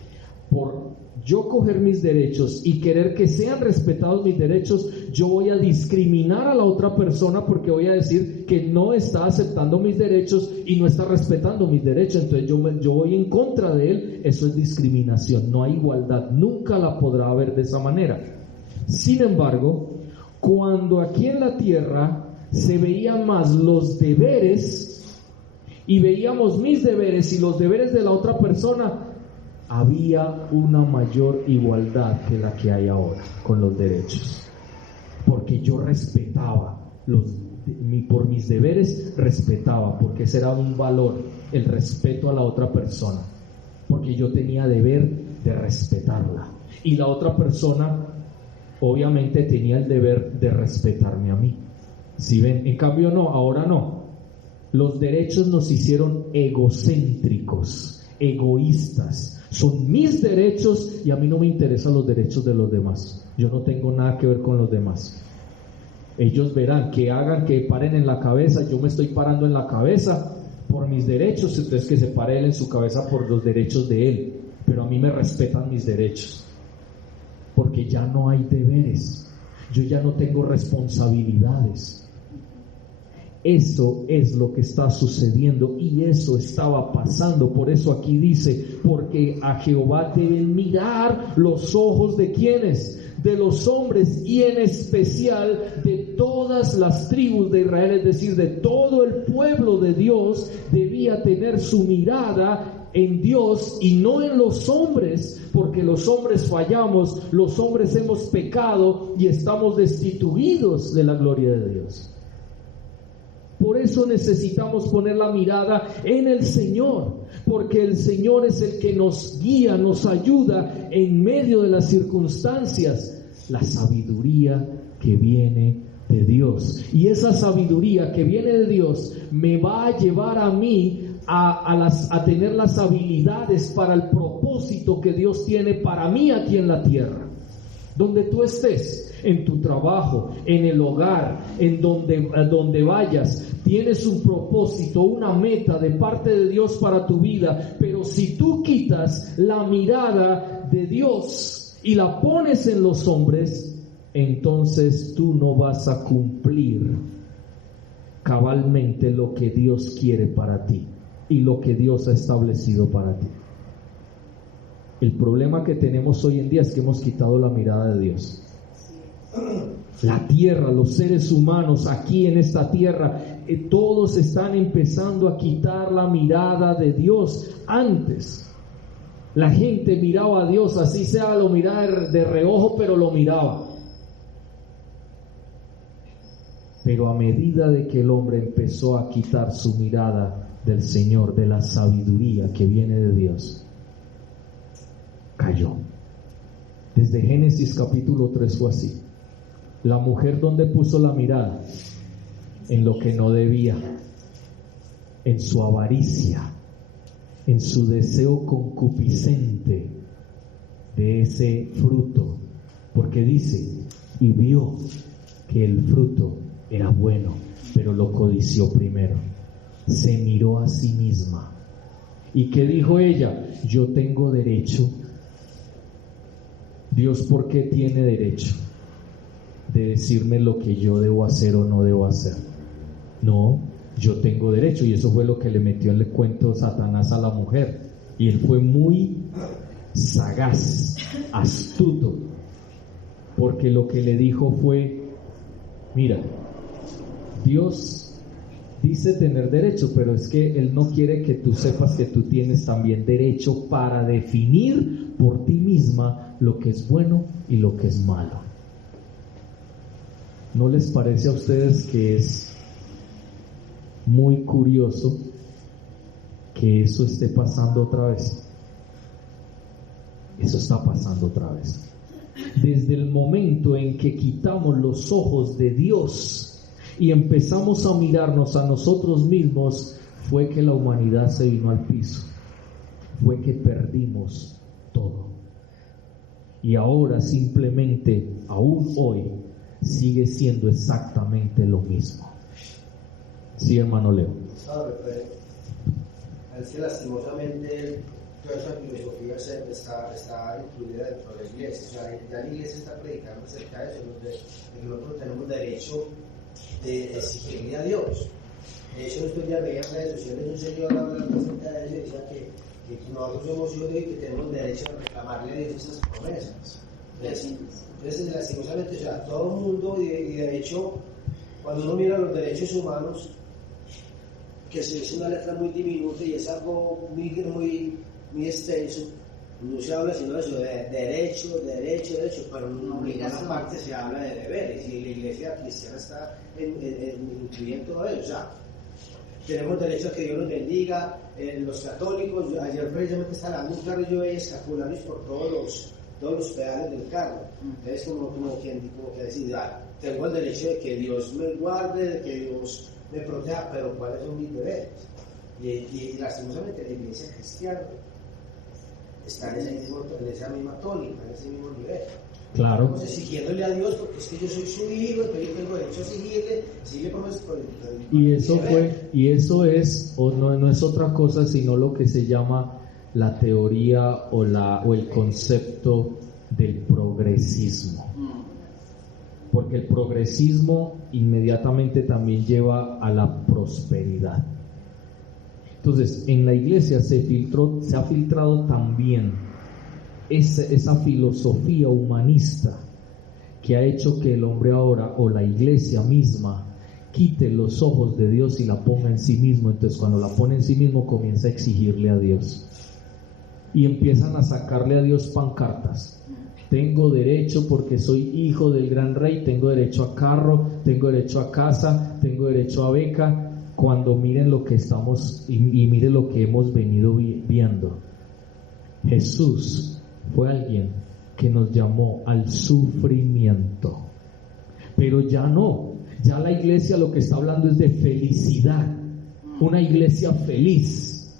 por yo coger mis derechos y querer que sean respetados mis derechos, yo voy a discriminar a la otra persona porque voy a decir que no está aceptando mis derechos y no está respetando mis derechos. Entonces yo voy en contra de él. Eso es discriminación. No hay igualdad. Nunca la podrá haber de esa manera. Sin embargo, cuando aquí en la tierra se veían más los deberes y veíamos mis deberes y los deberes de la otra persona, había una mayor igualdad que la que hay ahora con los derechos, porque yo respetaba por mis deberes, respetaba, porque ese era un valor, el respeto a la otra persona, porque yo tenía deber de respetarla y la otra persona obviamente tenía el deber de respetarme a mí. ¿Sí ven? En cambio no, ahora no. Los derechos nos hicieron egocéntricos, egoístas. Son mis derechos y a mí no me interesan los derechos de los demás. Yo no tengo nada que ver con los demás. Ellos verán, que hagan, que paren en la cabeza. Yo me estoy parando en la cabeza por mis derechos, entonces que se pare él en su cabeza por los derechos de él. Pero a mí me respetan mis derechos, porque ya no hay deberes. Yo ya no tengo responsabilidades. Eso es lo que está sucediendo y eso estaba pasando. Por eso aquí dice, porque a Jehová deben mirar los ojos de quienes, de los hombres y en especial de todas las tribus de Israel, es decir, de todo el pueblo de Dios, debía tener su mirada en Dios y no en los hombres, porque los hombres fallamos, los hombres hemos pecado y estamos destituidos de la gloria de Dios. Por eso necesitamos poner la mirada en el Señor, porque el Señor es el que nos guía, nos ayuda en medio de las circunstancias. La sabiduría que viene de Dios. Y esa sabiduría que viene de Dios me va a llevar a mí a tener las habilidades para el propósito que Dios tiene para mí aquí en la tierra. Donde tú estés, en tu trabajo, en el hogar, en donde vayas, tienes un propósito, una meta de parte de Dios para tu vida. Pero si tú quitas la mirada de Dios y la pones en los hombres, entonces tú no vas a cumplir cabalmente lo que Dios quiere para ti y lo que Dios ha establecido para ti. El problema que tenemos hoy en día es que hemos quitado la mirada de Dios. La tierra, los seres humanos aquí en esta tierra, todos están empezando a quitar la mirada de Dios. Antes la gente miraba a Dios, así sea, lo miraba de reojo, pero lo miraba. Pero a medida de que el hombre empezó a quitar su mirada del Señor, de la sabiduría que viene de Dios, cayó. Desde Génesis capítulo 3 fue así. La mujer, ¿dónde puso la mirada? En lo que no debía, en su avaricia, en su deseo concupiscente de ese fruto, porque dice, y vio que el fruto era bueno, pero lo codició primero. Se miró a sí misma. ¿Y qué dijo ella? Yo tengo derecho. Dios, ¿por qué tiene derecho de decirme lo que yo debo hacer o no debo hacer? No, yo tengo derecho. Y eso fue lo que le metió en el cuento Satanás a la mujer. Y él fue muy sagaz, astuto, porque lo que le dijo fue, mira, Dios dice tener derecho, pero es que Él no quiere que tú sepas que tú tienes también derecho para definir por ti misma lo que es bueno y lo que es malo. ¿No les parece a ustedes que es muy curioso que eso esté pasando otra vez? Eso está pasando otra vez. Desde el momento en que quitamos los ojos de Dios y empezamos a mirarnos a nosotros mismos, fue que la humanidad se vino al piso, fue que perdimos todo. Y ahora simplemente, aún hoy, sigue siendo exactamente lo mismo. Sí, hermano Leo. Es que lastimosamente toda esa filosofía está incluida dentro de la iglesia. O sea, ya la iglesia está predicando acerca de eso, de que nosotros tenemos derecho de exigirle a Dios. De hecho, estos días veía en redes sociales un señor hablando acerca de eso y decía que nosotros somos hijos de Dios y que tenemos derecho a reclamarle a Dios esas promesas. Entonces, lastimosamente, o sea, todo el mundo, y de hecho, cuando uno mira los derechos humanos, que es una letra muy diminuta y es algo muy extenso, no se habla sino de eso, de derecho, pero en ninguna parte se habla de deberes, y la iglesia cristiana está incluida en todo eso. O sea, tenemos derecho a que Dios nos bendiga. Los católicos, ayer precisamente estaba dando un carro y yo veía escapularios por todos los pedales del carro. Entonces como que decir, tengo el derecho de que Dios me guarde, de que Dios me proteja, pero ¿cuáles son mis deberes? Y lastimosamente la iglesia cristiana está en esa misma tónica, en ese mismo nivel. Claro. Estamos exigiéndole a Dios porque es que yo soy su hijo, entonces yo tengo derecho a exigirle promesas por el y eso es, o no es otra cosa sino lo que se llama la teoría o el concepto del progresismo. Porque el progresismo inmediatamente también lleva a la prosperidad. Entonces, en la iglesia se ha filtrado también esa filosofía humanista que ha hecho que el hombre ahora, o la iglesia misma, quite los ojos de Dios y la ponga en sí mismo. Entonces, cuando la pone en sí mismo, comienza a exigirle a Dios. Y empiezan a sacarle a Dios pancartas. Tengo derecho porque soy hijo del gran rey, tengo derecho a carro, tengo derecho a casa, tengo derecho a beca. cuando miren lo que estamos y miren lo que hemos venido viendo. Jesús fue alguien que nos llamó al sufrimiento, pero ya no, ya la iglesia lo que está hablando es de felicidad, una iglesia feliz.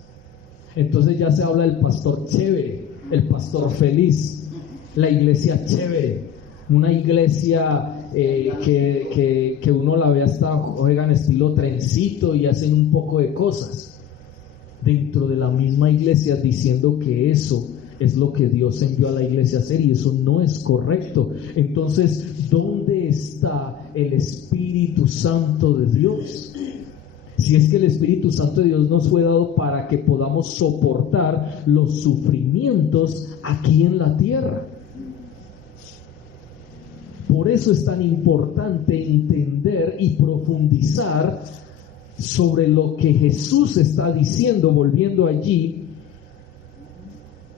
Entonces ya se habla del pastor chévere, el pastor feliz, la iglesia chévere, una iglesia que uno la ve hasta juegan estilo trencito y hacen un poco de cosas dentro de la misma iglesia, diciendo que eso es lo que Dios envió a la iglesia a hacer, y eso no es correcto. Entonces, ¿dónde está el Espíritu Santo de Dios? Si es que el Espíritu Santo de Dios nos fue dado para que podamos soportar los sufrimientos aquí en la tierra. Por eso es tan importante entender y profundizar sobre lo que Jesús está diciendo, volviendo allí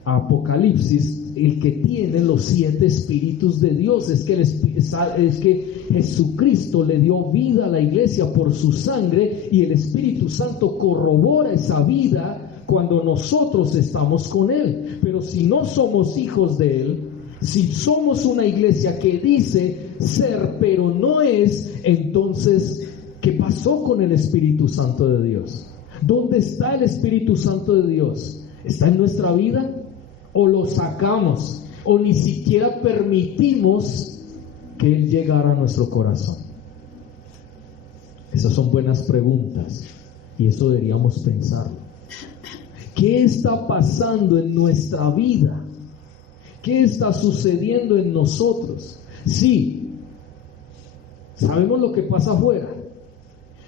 a Apocalipsis, el que tiene los 7 espíritus de Dios. Es que Jesucristo le dio vida a la iglesia por su sangre, y el Espíritu Santo corrobora esa vida cuando nosotros estamos con Él. Pero si no somos hijos de Él, si somos una iglesia que dice ser pero no es, entonces ¿qué pasó con el Espíritu Santo de Dios? ¿Dónde está el Espíritu Santo de Dios? ¿Está en nuestra vida? ¿O lo sacamos? ¿O ni siquiera permitimos que Él llegara a nuestro corazón? Esas son buenas preguntas, y eso deberíamos pensarlo. ¿Qué está pasando en nuestra vida? ¿Qué está sucediendo en nosotros? Sí, sabemos lo que pasa afuera,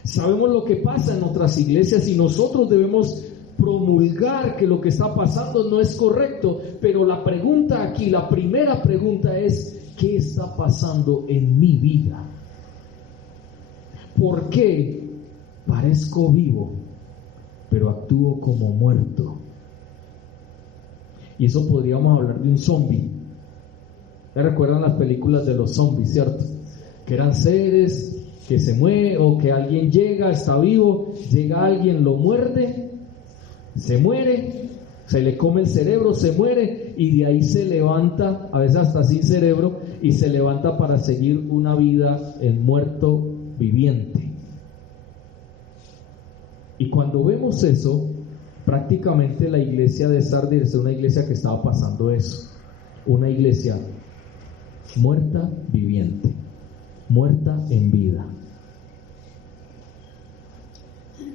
sabemos lo que pasa en otras iglesias, y nosotros debemos promulgar que lo que está pasando no es correcto. Pero la pregunta aquí, la primera pregunta es: ¿qué está pasando en mi vida? ¿Por qué parezco vivo, pero actúo como muerto? Y eso podríamos hablar de un zombie. ¿Me recuerdan las películas de los zombies, cierto? Que eran seres que se mueven, o que alguien llega, está vivo, llega alguien, lo muerde, se muere, se le come el cerebro, se muere, y de ahí se levanta, a veces hasta sin cerebro, y se levanta para seguir una vida en muerto viviente. Y cuando vemos eso, prácticamente la iglesia de Sardis es una iglesia que estaba pasando eso, una iglesia muerta viviente, muerta en vida.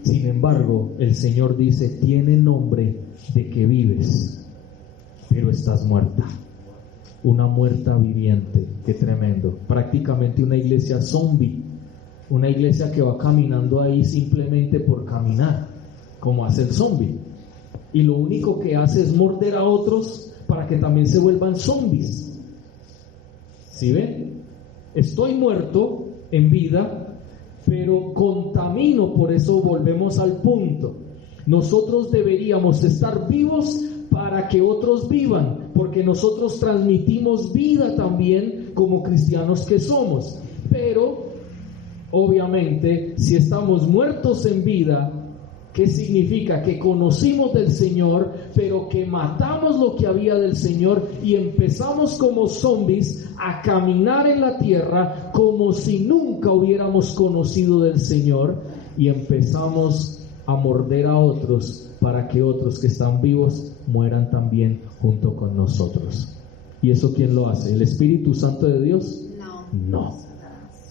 Sin embargo, el Señor dice: tiene nombre de que vives, pero estás muerta. Una muerta viviente. Qué tremendo. Prácticamente una iglesia zombie, una iglesia que va caminando ahí simplemente por caminar, como hace el zombie, y lo único que hace es morder a otros para que también se vuelvan zombies. ¿Sí ven? Estoy muerto en vida, pero contamino. Por eso volvemos al punto: nosotros deberíamos estar vivos para que otros vivan, porque nosotros transmitimos vida también como cristianos que somos. Pero obviamente, si estamos muertos en vida, ¿qué significa? Que conocimos del Señor, pero que matamos lo que había del Señor, y empezamos como zombies a caminar en la tierra como si nunca hubiéramos conocido del Señor, y empezamos a morder a otros para que otros que están vivos mueran también junto con nosotros. ¿Y eso quién lo hace? ¿El Espíritu Santo de Dios? No.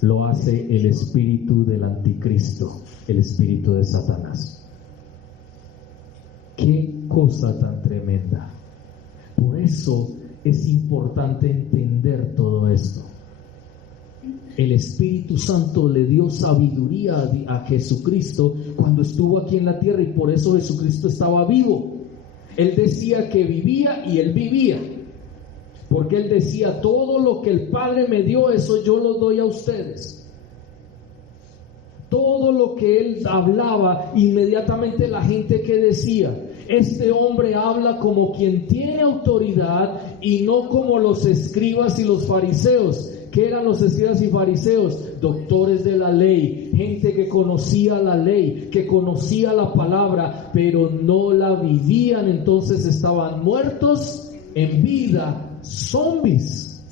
Lo hace el espíritu del anticristo, el espíritu de Satanás. Qué cosa tan tremenda. Por eso es importante entender todo esto. El Espíritu Santo le dio sabiduría a Jesucristo cuando estuvo aquí en la tierra, y por eso Jesucristo estaba vivo. Él decía que vivía, y Él vivía, porque Él decía: todo lo que el Padre me dio, eso yo lo doy a ustedes. Todo lo que Él hablaba, inmediatamente la gente que decía: este hombre habla como quien tiene autoridad y no como los escribas y los fariseos, ¿Qué eran los escribas y fariseos? Doctores de la ley, gente que conocía la ley, que conocía la palabra, pero no la vivían. Entonces estaban muertos en vida, zombies,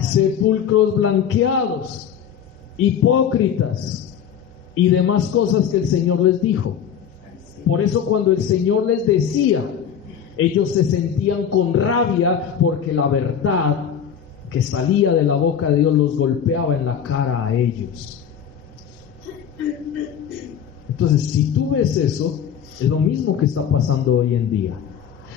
sepulcros blanqueados, hipócritas y demás cosas que el Señor les dijo. Por eso cuando el Señor les decía, ellos se sentían con rabia porque la verdad que salía de la boca de Dios los golpeaba en la cara a ellos. Entonces, si tú ves eso, es lo mismo que está pasando hoy en día.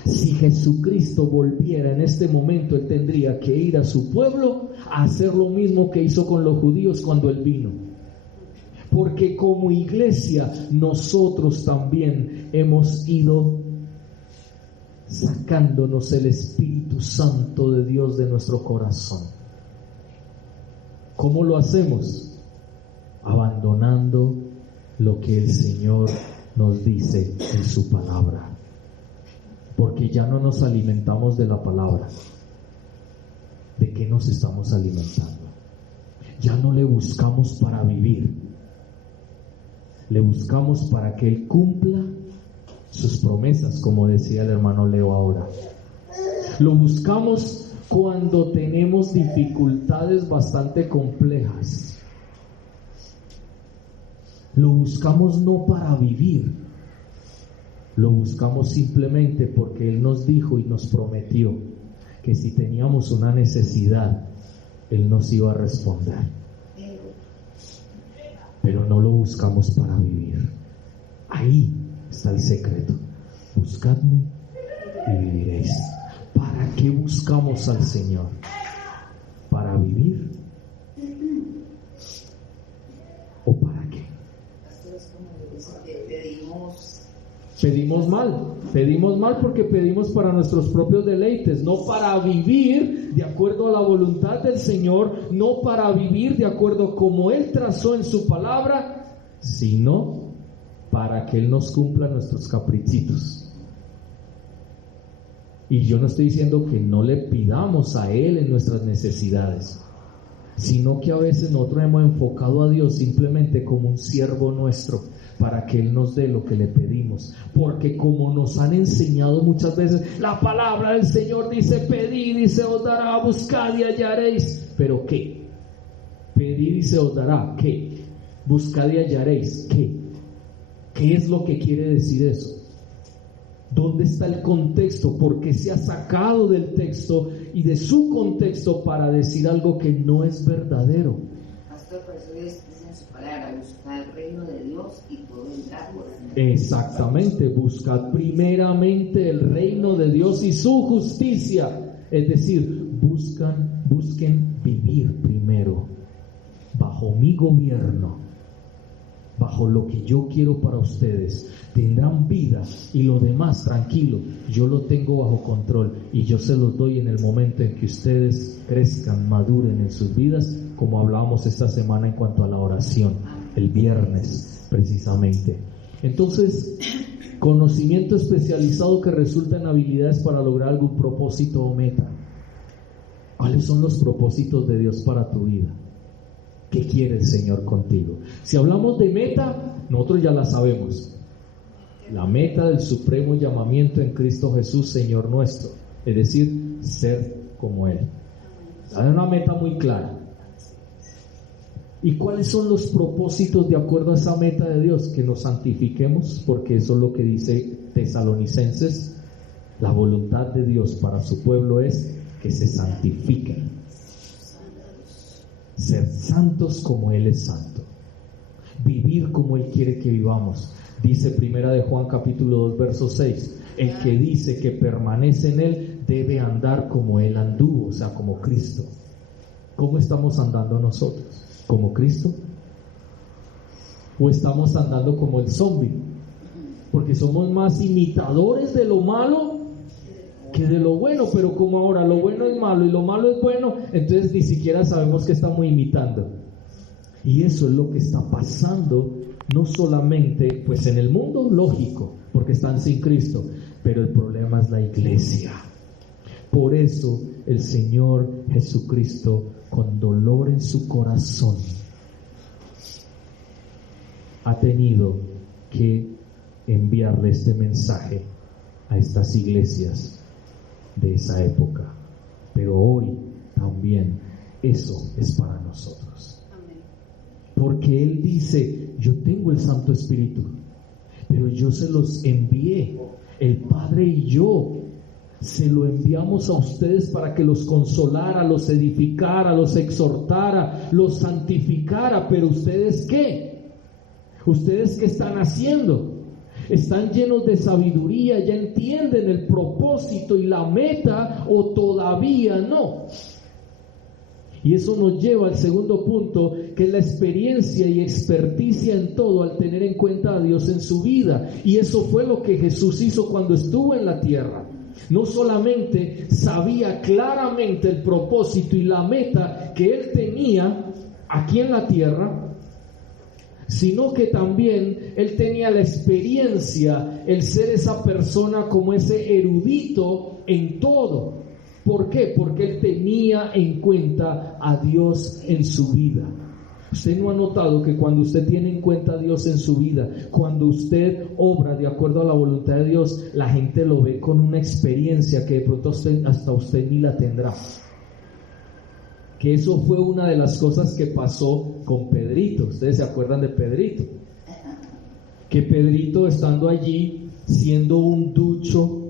Si Jesucristo volviera en este momento, Él tendría que ir a su pueblo a hacer lo mismo que hizo con los judíos cuando Él vino. Porque como iglesia, nosotros también hemos ido sacándonos el Espíritu Santo de Dios de nuestro corazón. ¿Cómo lo hacemos? Abandonando lo que el Señor nos dice en su palabra. Porque ya no nos alimentamos de la palabra. ¿De qué nos estamos alimentando? Ya no le buscamos para vivir. Le buscamos para que Él cumpla sus promesas, como decía el hermano Leo ahora. Lo buscamos cuando tenemos dificultades bastante complejas. Lo buscamos no para vivir. Lo buscamos simplemente porque Él nos dijo y nos prometió que si teníamos una necesidad, Él nos iba a responder. Pero no lo buscamos para vivir. Ahí está el secreto. Buscadme y viviréis. ¿Para qué buscamos al Señor? ¿Para vivir? ¿O para qué? Pedimos mal porque pedimos para nuestros propios deleites, no para vivir de acuerdo a la voluntad del Señor, no para vivir de acuerdo como Él trazó en su palabra, sino para que Él nos cumpla nuestros caprichitos. Y yo no estoy diciendo que no le pidamos a Él en nuestras necesidades, sino que a veces nosotros hemos enfocado a Dios simplemente como un siervo nuestro para que Él nos dé lo que le pedimos. Porque como nos han enseñado muchas veces, la palabra del Señor dice: pedid y se os dará, buscad y hallaréis. ¿Pero qué? Pedid y se os dará, ¿qué? Buscad y hallaréis, ¿qué? ¿Qué es lo que quiere decir eso? ¿Dónde está el contexto? ¿Por qué se ha sacado del texto y de su contexto para decir algo que no es verdadero? Pastor, por eso Dios dice en su palabra: buscad el reino de Dios y todo vendrá por él. Exactamente, buscad primeramente el reino de Dios y su justicia. Es decir, busquen vivir primero bajo mi gobierno, bajo lo que yo quiero para ustedes. Tendrán vida y lo demás, tranquilo, yo lo tengo bajo control y yo se los doy en el momento en que ustedes crezcan, maduren en sus vidas, como hablábamos esta semana en cuanto a la oración, el viernes precisamente. Entonces, conocimiento especializado que resulta en habilidades para lograr algún propósito o meta. ¿Cuáles son los propósitos de Dios para tu vida? ¿Qué quiere el Señor contigo? Si hablamos de meta, nosotros ya la sabemos. La meta del supremo llamamiento en Cristo Jesús, Señor nuestro. Es decir, ser como Él. Hay una meta muy clara. ¿Y cuáles son los propósitos de acuerdo a esa meta de Dios? Que nos santifiquemos, porque eso es lo que dice Tesalonicenses. La voluntad de Dios para su pueblo es que se santifiquen. Ser santos como Él es santo. Vivir como Él quiere que vivamos. Dice Primera de Juan capítulo 2 verso 6: el que dice que permanece en Él debe andar como Él anduvo, o sea, como Cristo. ¿Cómo estamos andando nosotros? ¿Como Cristo? ¿O estamos andando como el zombie? Porque somos más imitadores de lo malo que de lo bueno, pero como ahora lo bueno es malo y lo malo es bueno, entonces ni siquiera sabemos que estamos imitando. Y eso es lo que está pasando, no solamente pues en el mundo, lógico, porque están sin Cristo, pero el problema es la iglesia. Por eso el Señor Jesucristo con dolor en su corazón, ha tenido que enviarle este mensaje a estas iglesias de esa época. Pero hoy también eso es para nosotros. Amén. Porque Él dice, yo tengo el Santo Espíritu, pero yo se los envié, el Padre y yo se lo enviamos a ustedes para que los consolara, los edificara, los exhortara, los santificara. Pero ¿ustedes qué? ¿Ustedes qué están haciendo? ¿Están llenos de sabiduría? ¿Ya entienden el propósito y la meta o todavía no? Y eso nos lleva al segundo punto, que es la experiencia y experticia en todo al tener en cuenta a Dios en su vida. Y eso fue lo que Jesús hizo cuando estuvo en la tierra. No solamente sabía claramente el propósito y la meta que Él tenía aquí en la tierra, sino que también Él tenía la experiencia, el ser esa persona como ese erudito en todo. ¿Por qué? Porque Él tenía en cuenta a Dios en su vida. ¿Usted no ha notado que cuando usted tiene en cuenta a Dios en su vida, cuando usted obra de acuerdo a la voluntad de Dios, la gente lo ve con una experiencia que de pronto hasta usted ni la tendrá? Que eso fue una de las cosas que pasó con Pedrito. Ustedes se acuerdan de Pedrito, que Pedrito, estando allí siendo un ducho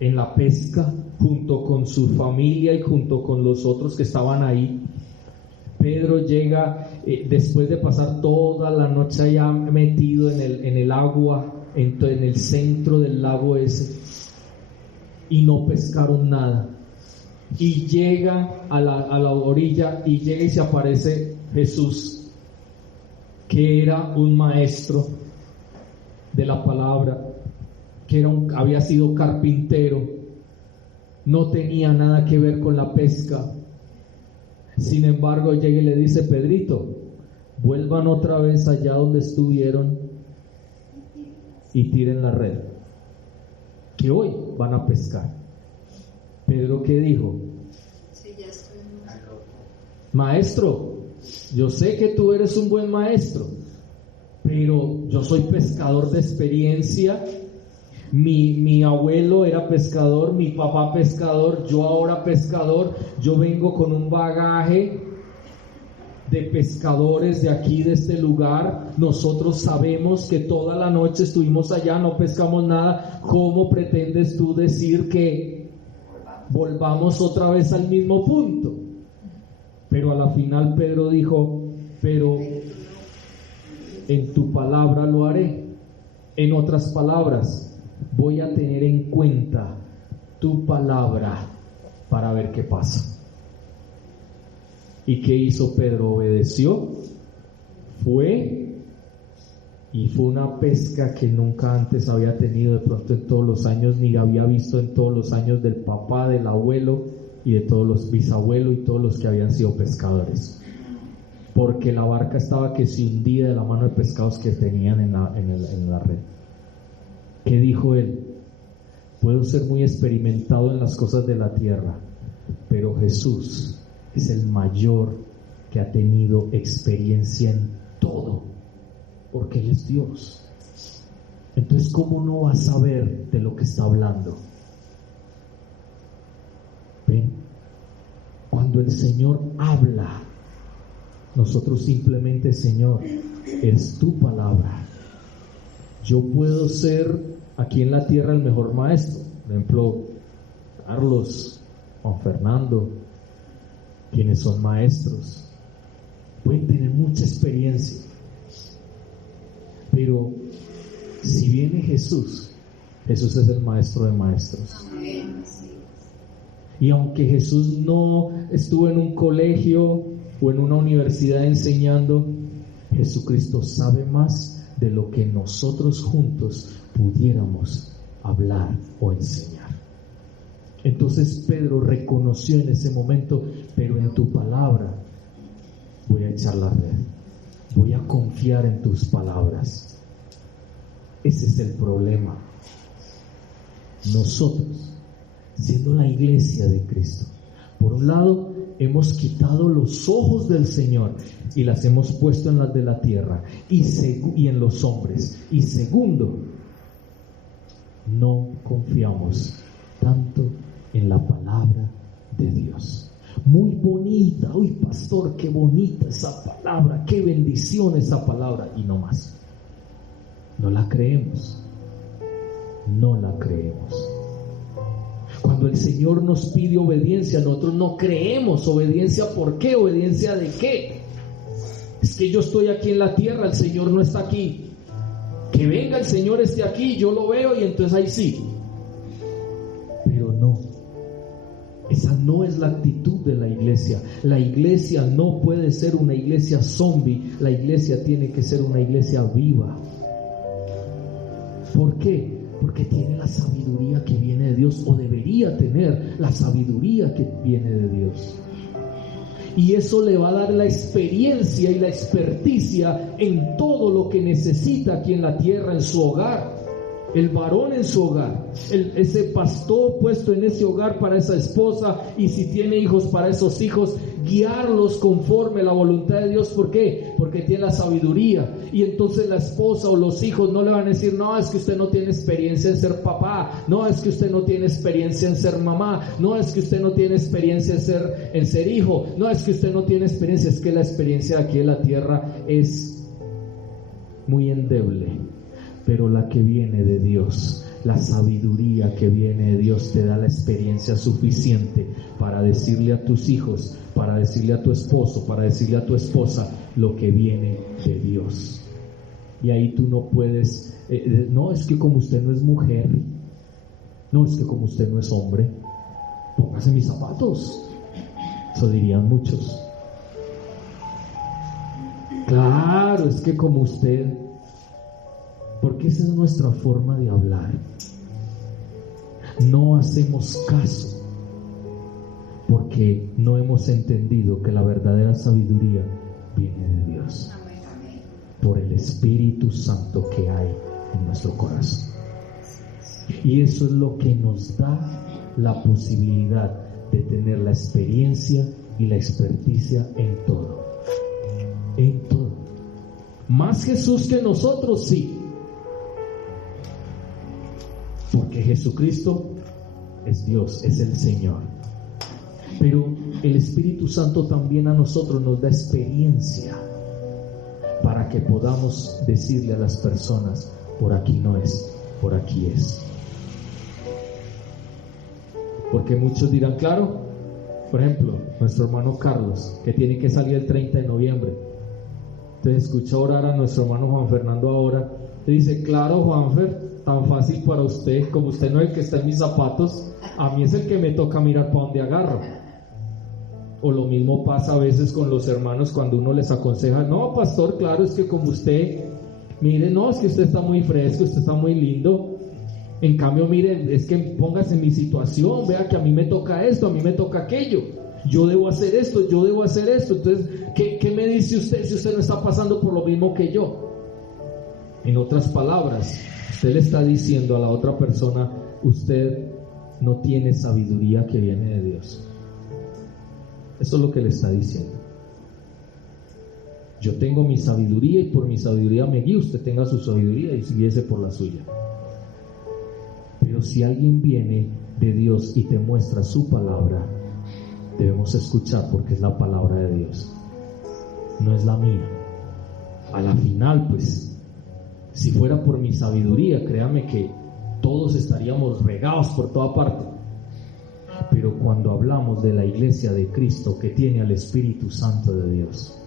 en la pesca junto con su familia y junto con los otros que estaban ahí, Pedro llega después de pasar toda la noche allá metido en el agua, en el centro del lago ese, y no pescaron nada. Y llega a la orilla, y llega y se aparece Jesús, que era un maestro de la palabra, que había sido carpintero, no tenía nada que ver con la pesca. Sin embargo, llega y le dice: Pedrito, vuelvan otra vez allá donde estuvieron y tiren la red, que hoy van a pescar. Pedro, ¿qué dijo? Sí, ya estoy. Maestro, yo sé que tú eres un buen maestro, pero yo soy pescador de experiencia. Mi abuelo era pescador, mi papá pescador, yo ahora pescador. Yo vengo con un bagaje de pescadores de aquí, de este lugar. Nosotros sabemos que toda la noche estuvimos allá, no pescamos nada. ¿Cómo pretendes tú decir que volvamos otra vez al mismo punto? Pero a la final Pedro dijo: pero en tu palabra lo haré. En otras palabras, voy a tener en cuenta tu palabra para ver qué pasa. ¿Y qué hizo Pedro? Obedeció, fue, y fue una pesca que nunca antes había tenido de pronto en todos los años, ni había visto en todos los años del papá, del abuelo y de todos los bisabuelos y todos los que habían sido pescadores. Porque la barca estaba que se hundía de la mano de pescados que tenían en la red. ¿Qué dijo él? Puedo ser muy experimentado en las cosas de la tierra, pero Jesús es el mayor que ha tenido experiencia en todo, porque Él es Dios. Entonces, ¿cómo no va a saber de lo que está hablando? ¿Ven? Cuando el Señor habla, nosotros simplemente: Señor, es tu palabra. Yo puedo ser aquí en la tierra el mejor maestro, por ejemplo, Carlos, Juan Fernando, quienes son maestros, pueden tener mucha experiencia, pero si viene Jesús, Jesús es el maestro de maestros. Amén. Y aunque Jesús no estuvo en un colegio o en una universidad enseñando, Jesucristo sabe más de lo que nosotros juntos pudiéramos hablar o enseñar. Entonces Pedro reconoció en ese momento: pero en tu palabra voy a echar la red, voy a confiar en tus palabras. Ese es el problema. Nosotros, siendo la iglesia de Cristo, por un lado hemos quitado los ojos del Señor y las hemos puesto en las de la tierra y en los hombres. Y segundo, no confiamos tanto en la palabra de Dios. Muy bonita, uy pastor, qué bonita esa palabra, qué bendición esa palabra, y no más. No la creemos, no la creemos. Cuando el Señor nos pide obediencia, nosotros no creemos. ¿Obediencia por qué? ¿Obediencia de qué? Es que yo estoy aquí en la tierra, el Señor no está aquí. Que venga el Señor esté aquí, yo lo veo y entonces ahí sí. Pero no, esa no es la actitud de la iglesia. La iglesia no puede ser una iglesia zombie. La iglesia tiene que ser una iglesia viva. ¿Por qué? Porque tiene la sabiduría que viene de Dios, o debería tener la sabiduría que viene de Dios. Y eso le va a dar la experiencia y la experticia en todo lo que necesita aquí en la tierra, en su hogar. El varón en su hogar, ese pastor puesto en ese hogar para esa esposa, y si tiene hijos para esos hijos, guiarlos conforme a la voluntad de Dios. ¿Por qué? Porque tiene la sabiduría. Y entonces la esposa o los hijos no le van a decir: no, es que usted no tiene experiencia en ser papá, no, es que usted no tiene experiencia en ser mamá, no, es que usted no tiene experiencia en ser hijo, no, es que usted no tiene experiencia. Es que la experiencia aquí en la tierra es muy endeble. Pero la que viene de Dios, la sabiduría que viene de Dios, te da la experiencia suficiente para decirle a tus hijos, para decirle a tu esposo, para decirle a tu esposa lo que viene de Dios. Y ahí tú no puedes, no, es que como usted no es mujer, no, es que como usted no es hombre, póngase mis zapatos. Eso dirían muchos. Claro, es que como usted... Porque esa es nuestra forma de hablar. No hacemos caso porque no hemos entendido que la verdadera sabiduría viene de Dios, por el Espíritu Santo que hay en nuestro corazón. Y eso es lo que nos da la posibilidad de tener la experiencia y la experticia en todo. En todo. Más Jesús que nosotros, sí. Porque Jesucristo es Dios, es el Señor. Pero el Espíritu Santo también a nosotros nos da experiencia para que podamos decirle a las personas: por aquí no es, por aquí es. Porque muchos dirán, claro, por ejemplo, nuestro hermano Carlos, que tiene que salir el 30 de noviembre. Entonces escucha orar a nuestro hermano Juan Fernando ahora. Le dice: claro, Juanfer, tan fácil para usted, como usted no es el que está en mis zapatos, a mí es el que me toca mirar para dónde agarro. O lo mismo pasa a veces con los hermanos cuando uno les aconseja: no, pastor, claro, es que como usted, mire, no, es que usted está muy fresco, usted está muy lindo. En cambio, mire, es que póngase en mi situación, vea que a mí me toca esto, a mí me toca aquello. Yo debo hacer esto, yo debo hacer esto. Entonces, ¿qué me dice usted si usted no está pasando por lo mismo que yo? En otras palabras, usted le está diciendo a la otra persona: usted no tiene sabiduría que viene de Dios. Eso es lo que le está diciendo. Yo tengo mi sabiduría y por mi sabiduría me guío. Usted tenga su sabiduría y guíese por la suya. Pero si alguien viene de Dios y te muestra su palabra, debemos escuchar, porque es la palabra de Dios, no es la mía. A la final, pues, si fuera por mi sabiduría, créame que todos estaríamos regados por toda parte. Pero cuando hablamos de la iglesia de Cristo, que tiene al Espíritu Santo de Dios,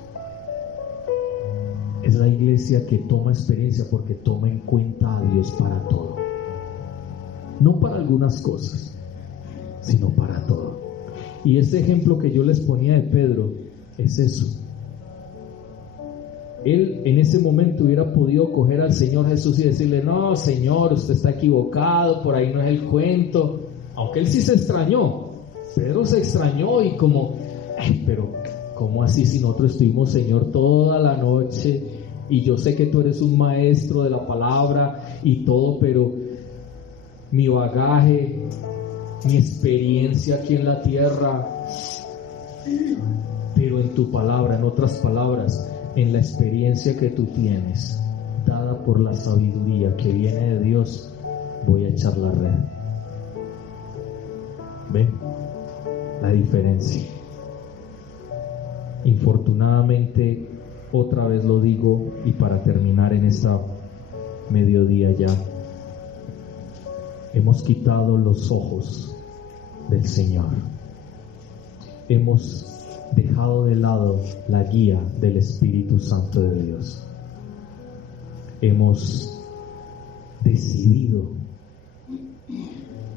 es la iglesia que toma experiencia porque toma en cuenta a Dios para todo. No para algunas cosas, sino para todo. Y ese ejemplo que yo les ponía de Pedro es eso. Él en ese momento hubiera podido coger al Señor Jesús y decirle: no, Señor, usted está equivocado, por ahí no es el cuento. Aunque él sí se extrañó, Pedro se extrañó y como, pero ¿cómo así si nosotros estuvimos, Señor, toda la noche? Y yo sé que tú eres un maestro de la palabra y todo, pero mi bagaje, mi experiencia aquí en la tierra, Pero en tu palabra, en otras palabras, en la experiencia que tú tienes, dada por la sabiduría que viene de Dios, voy a echar la red. ¿Ven? La diferencia. Infortunadamente, otra vez lo digo, y para terminar en esta mediodía ya, hemos quitado los ojos del Señor. Hemos dejado de lado la guía del Espíritu Santo de Dios. Hemos decidido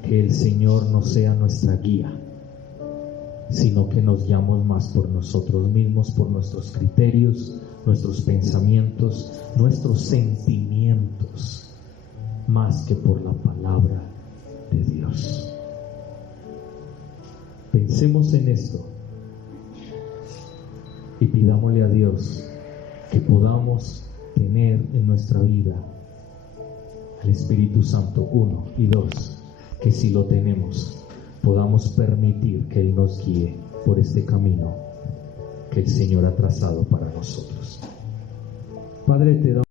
que el Señor no sea nuestra guía, sino que nos guiamos más por nosotros mismos, por nuestros criterios, nuestros pensamientos, nuestros sentimientos, más que por la palabra de Dios. Pensemos en esto y pidámosle a Dios que podamos tener en nuestra vida al Espíritu Santo, 1, y 2, que si lo tenemos, podamos permitir que Él nos guíe por este camino que el Señor ha trazado para nosotros. Padre, te damos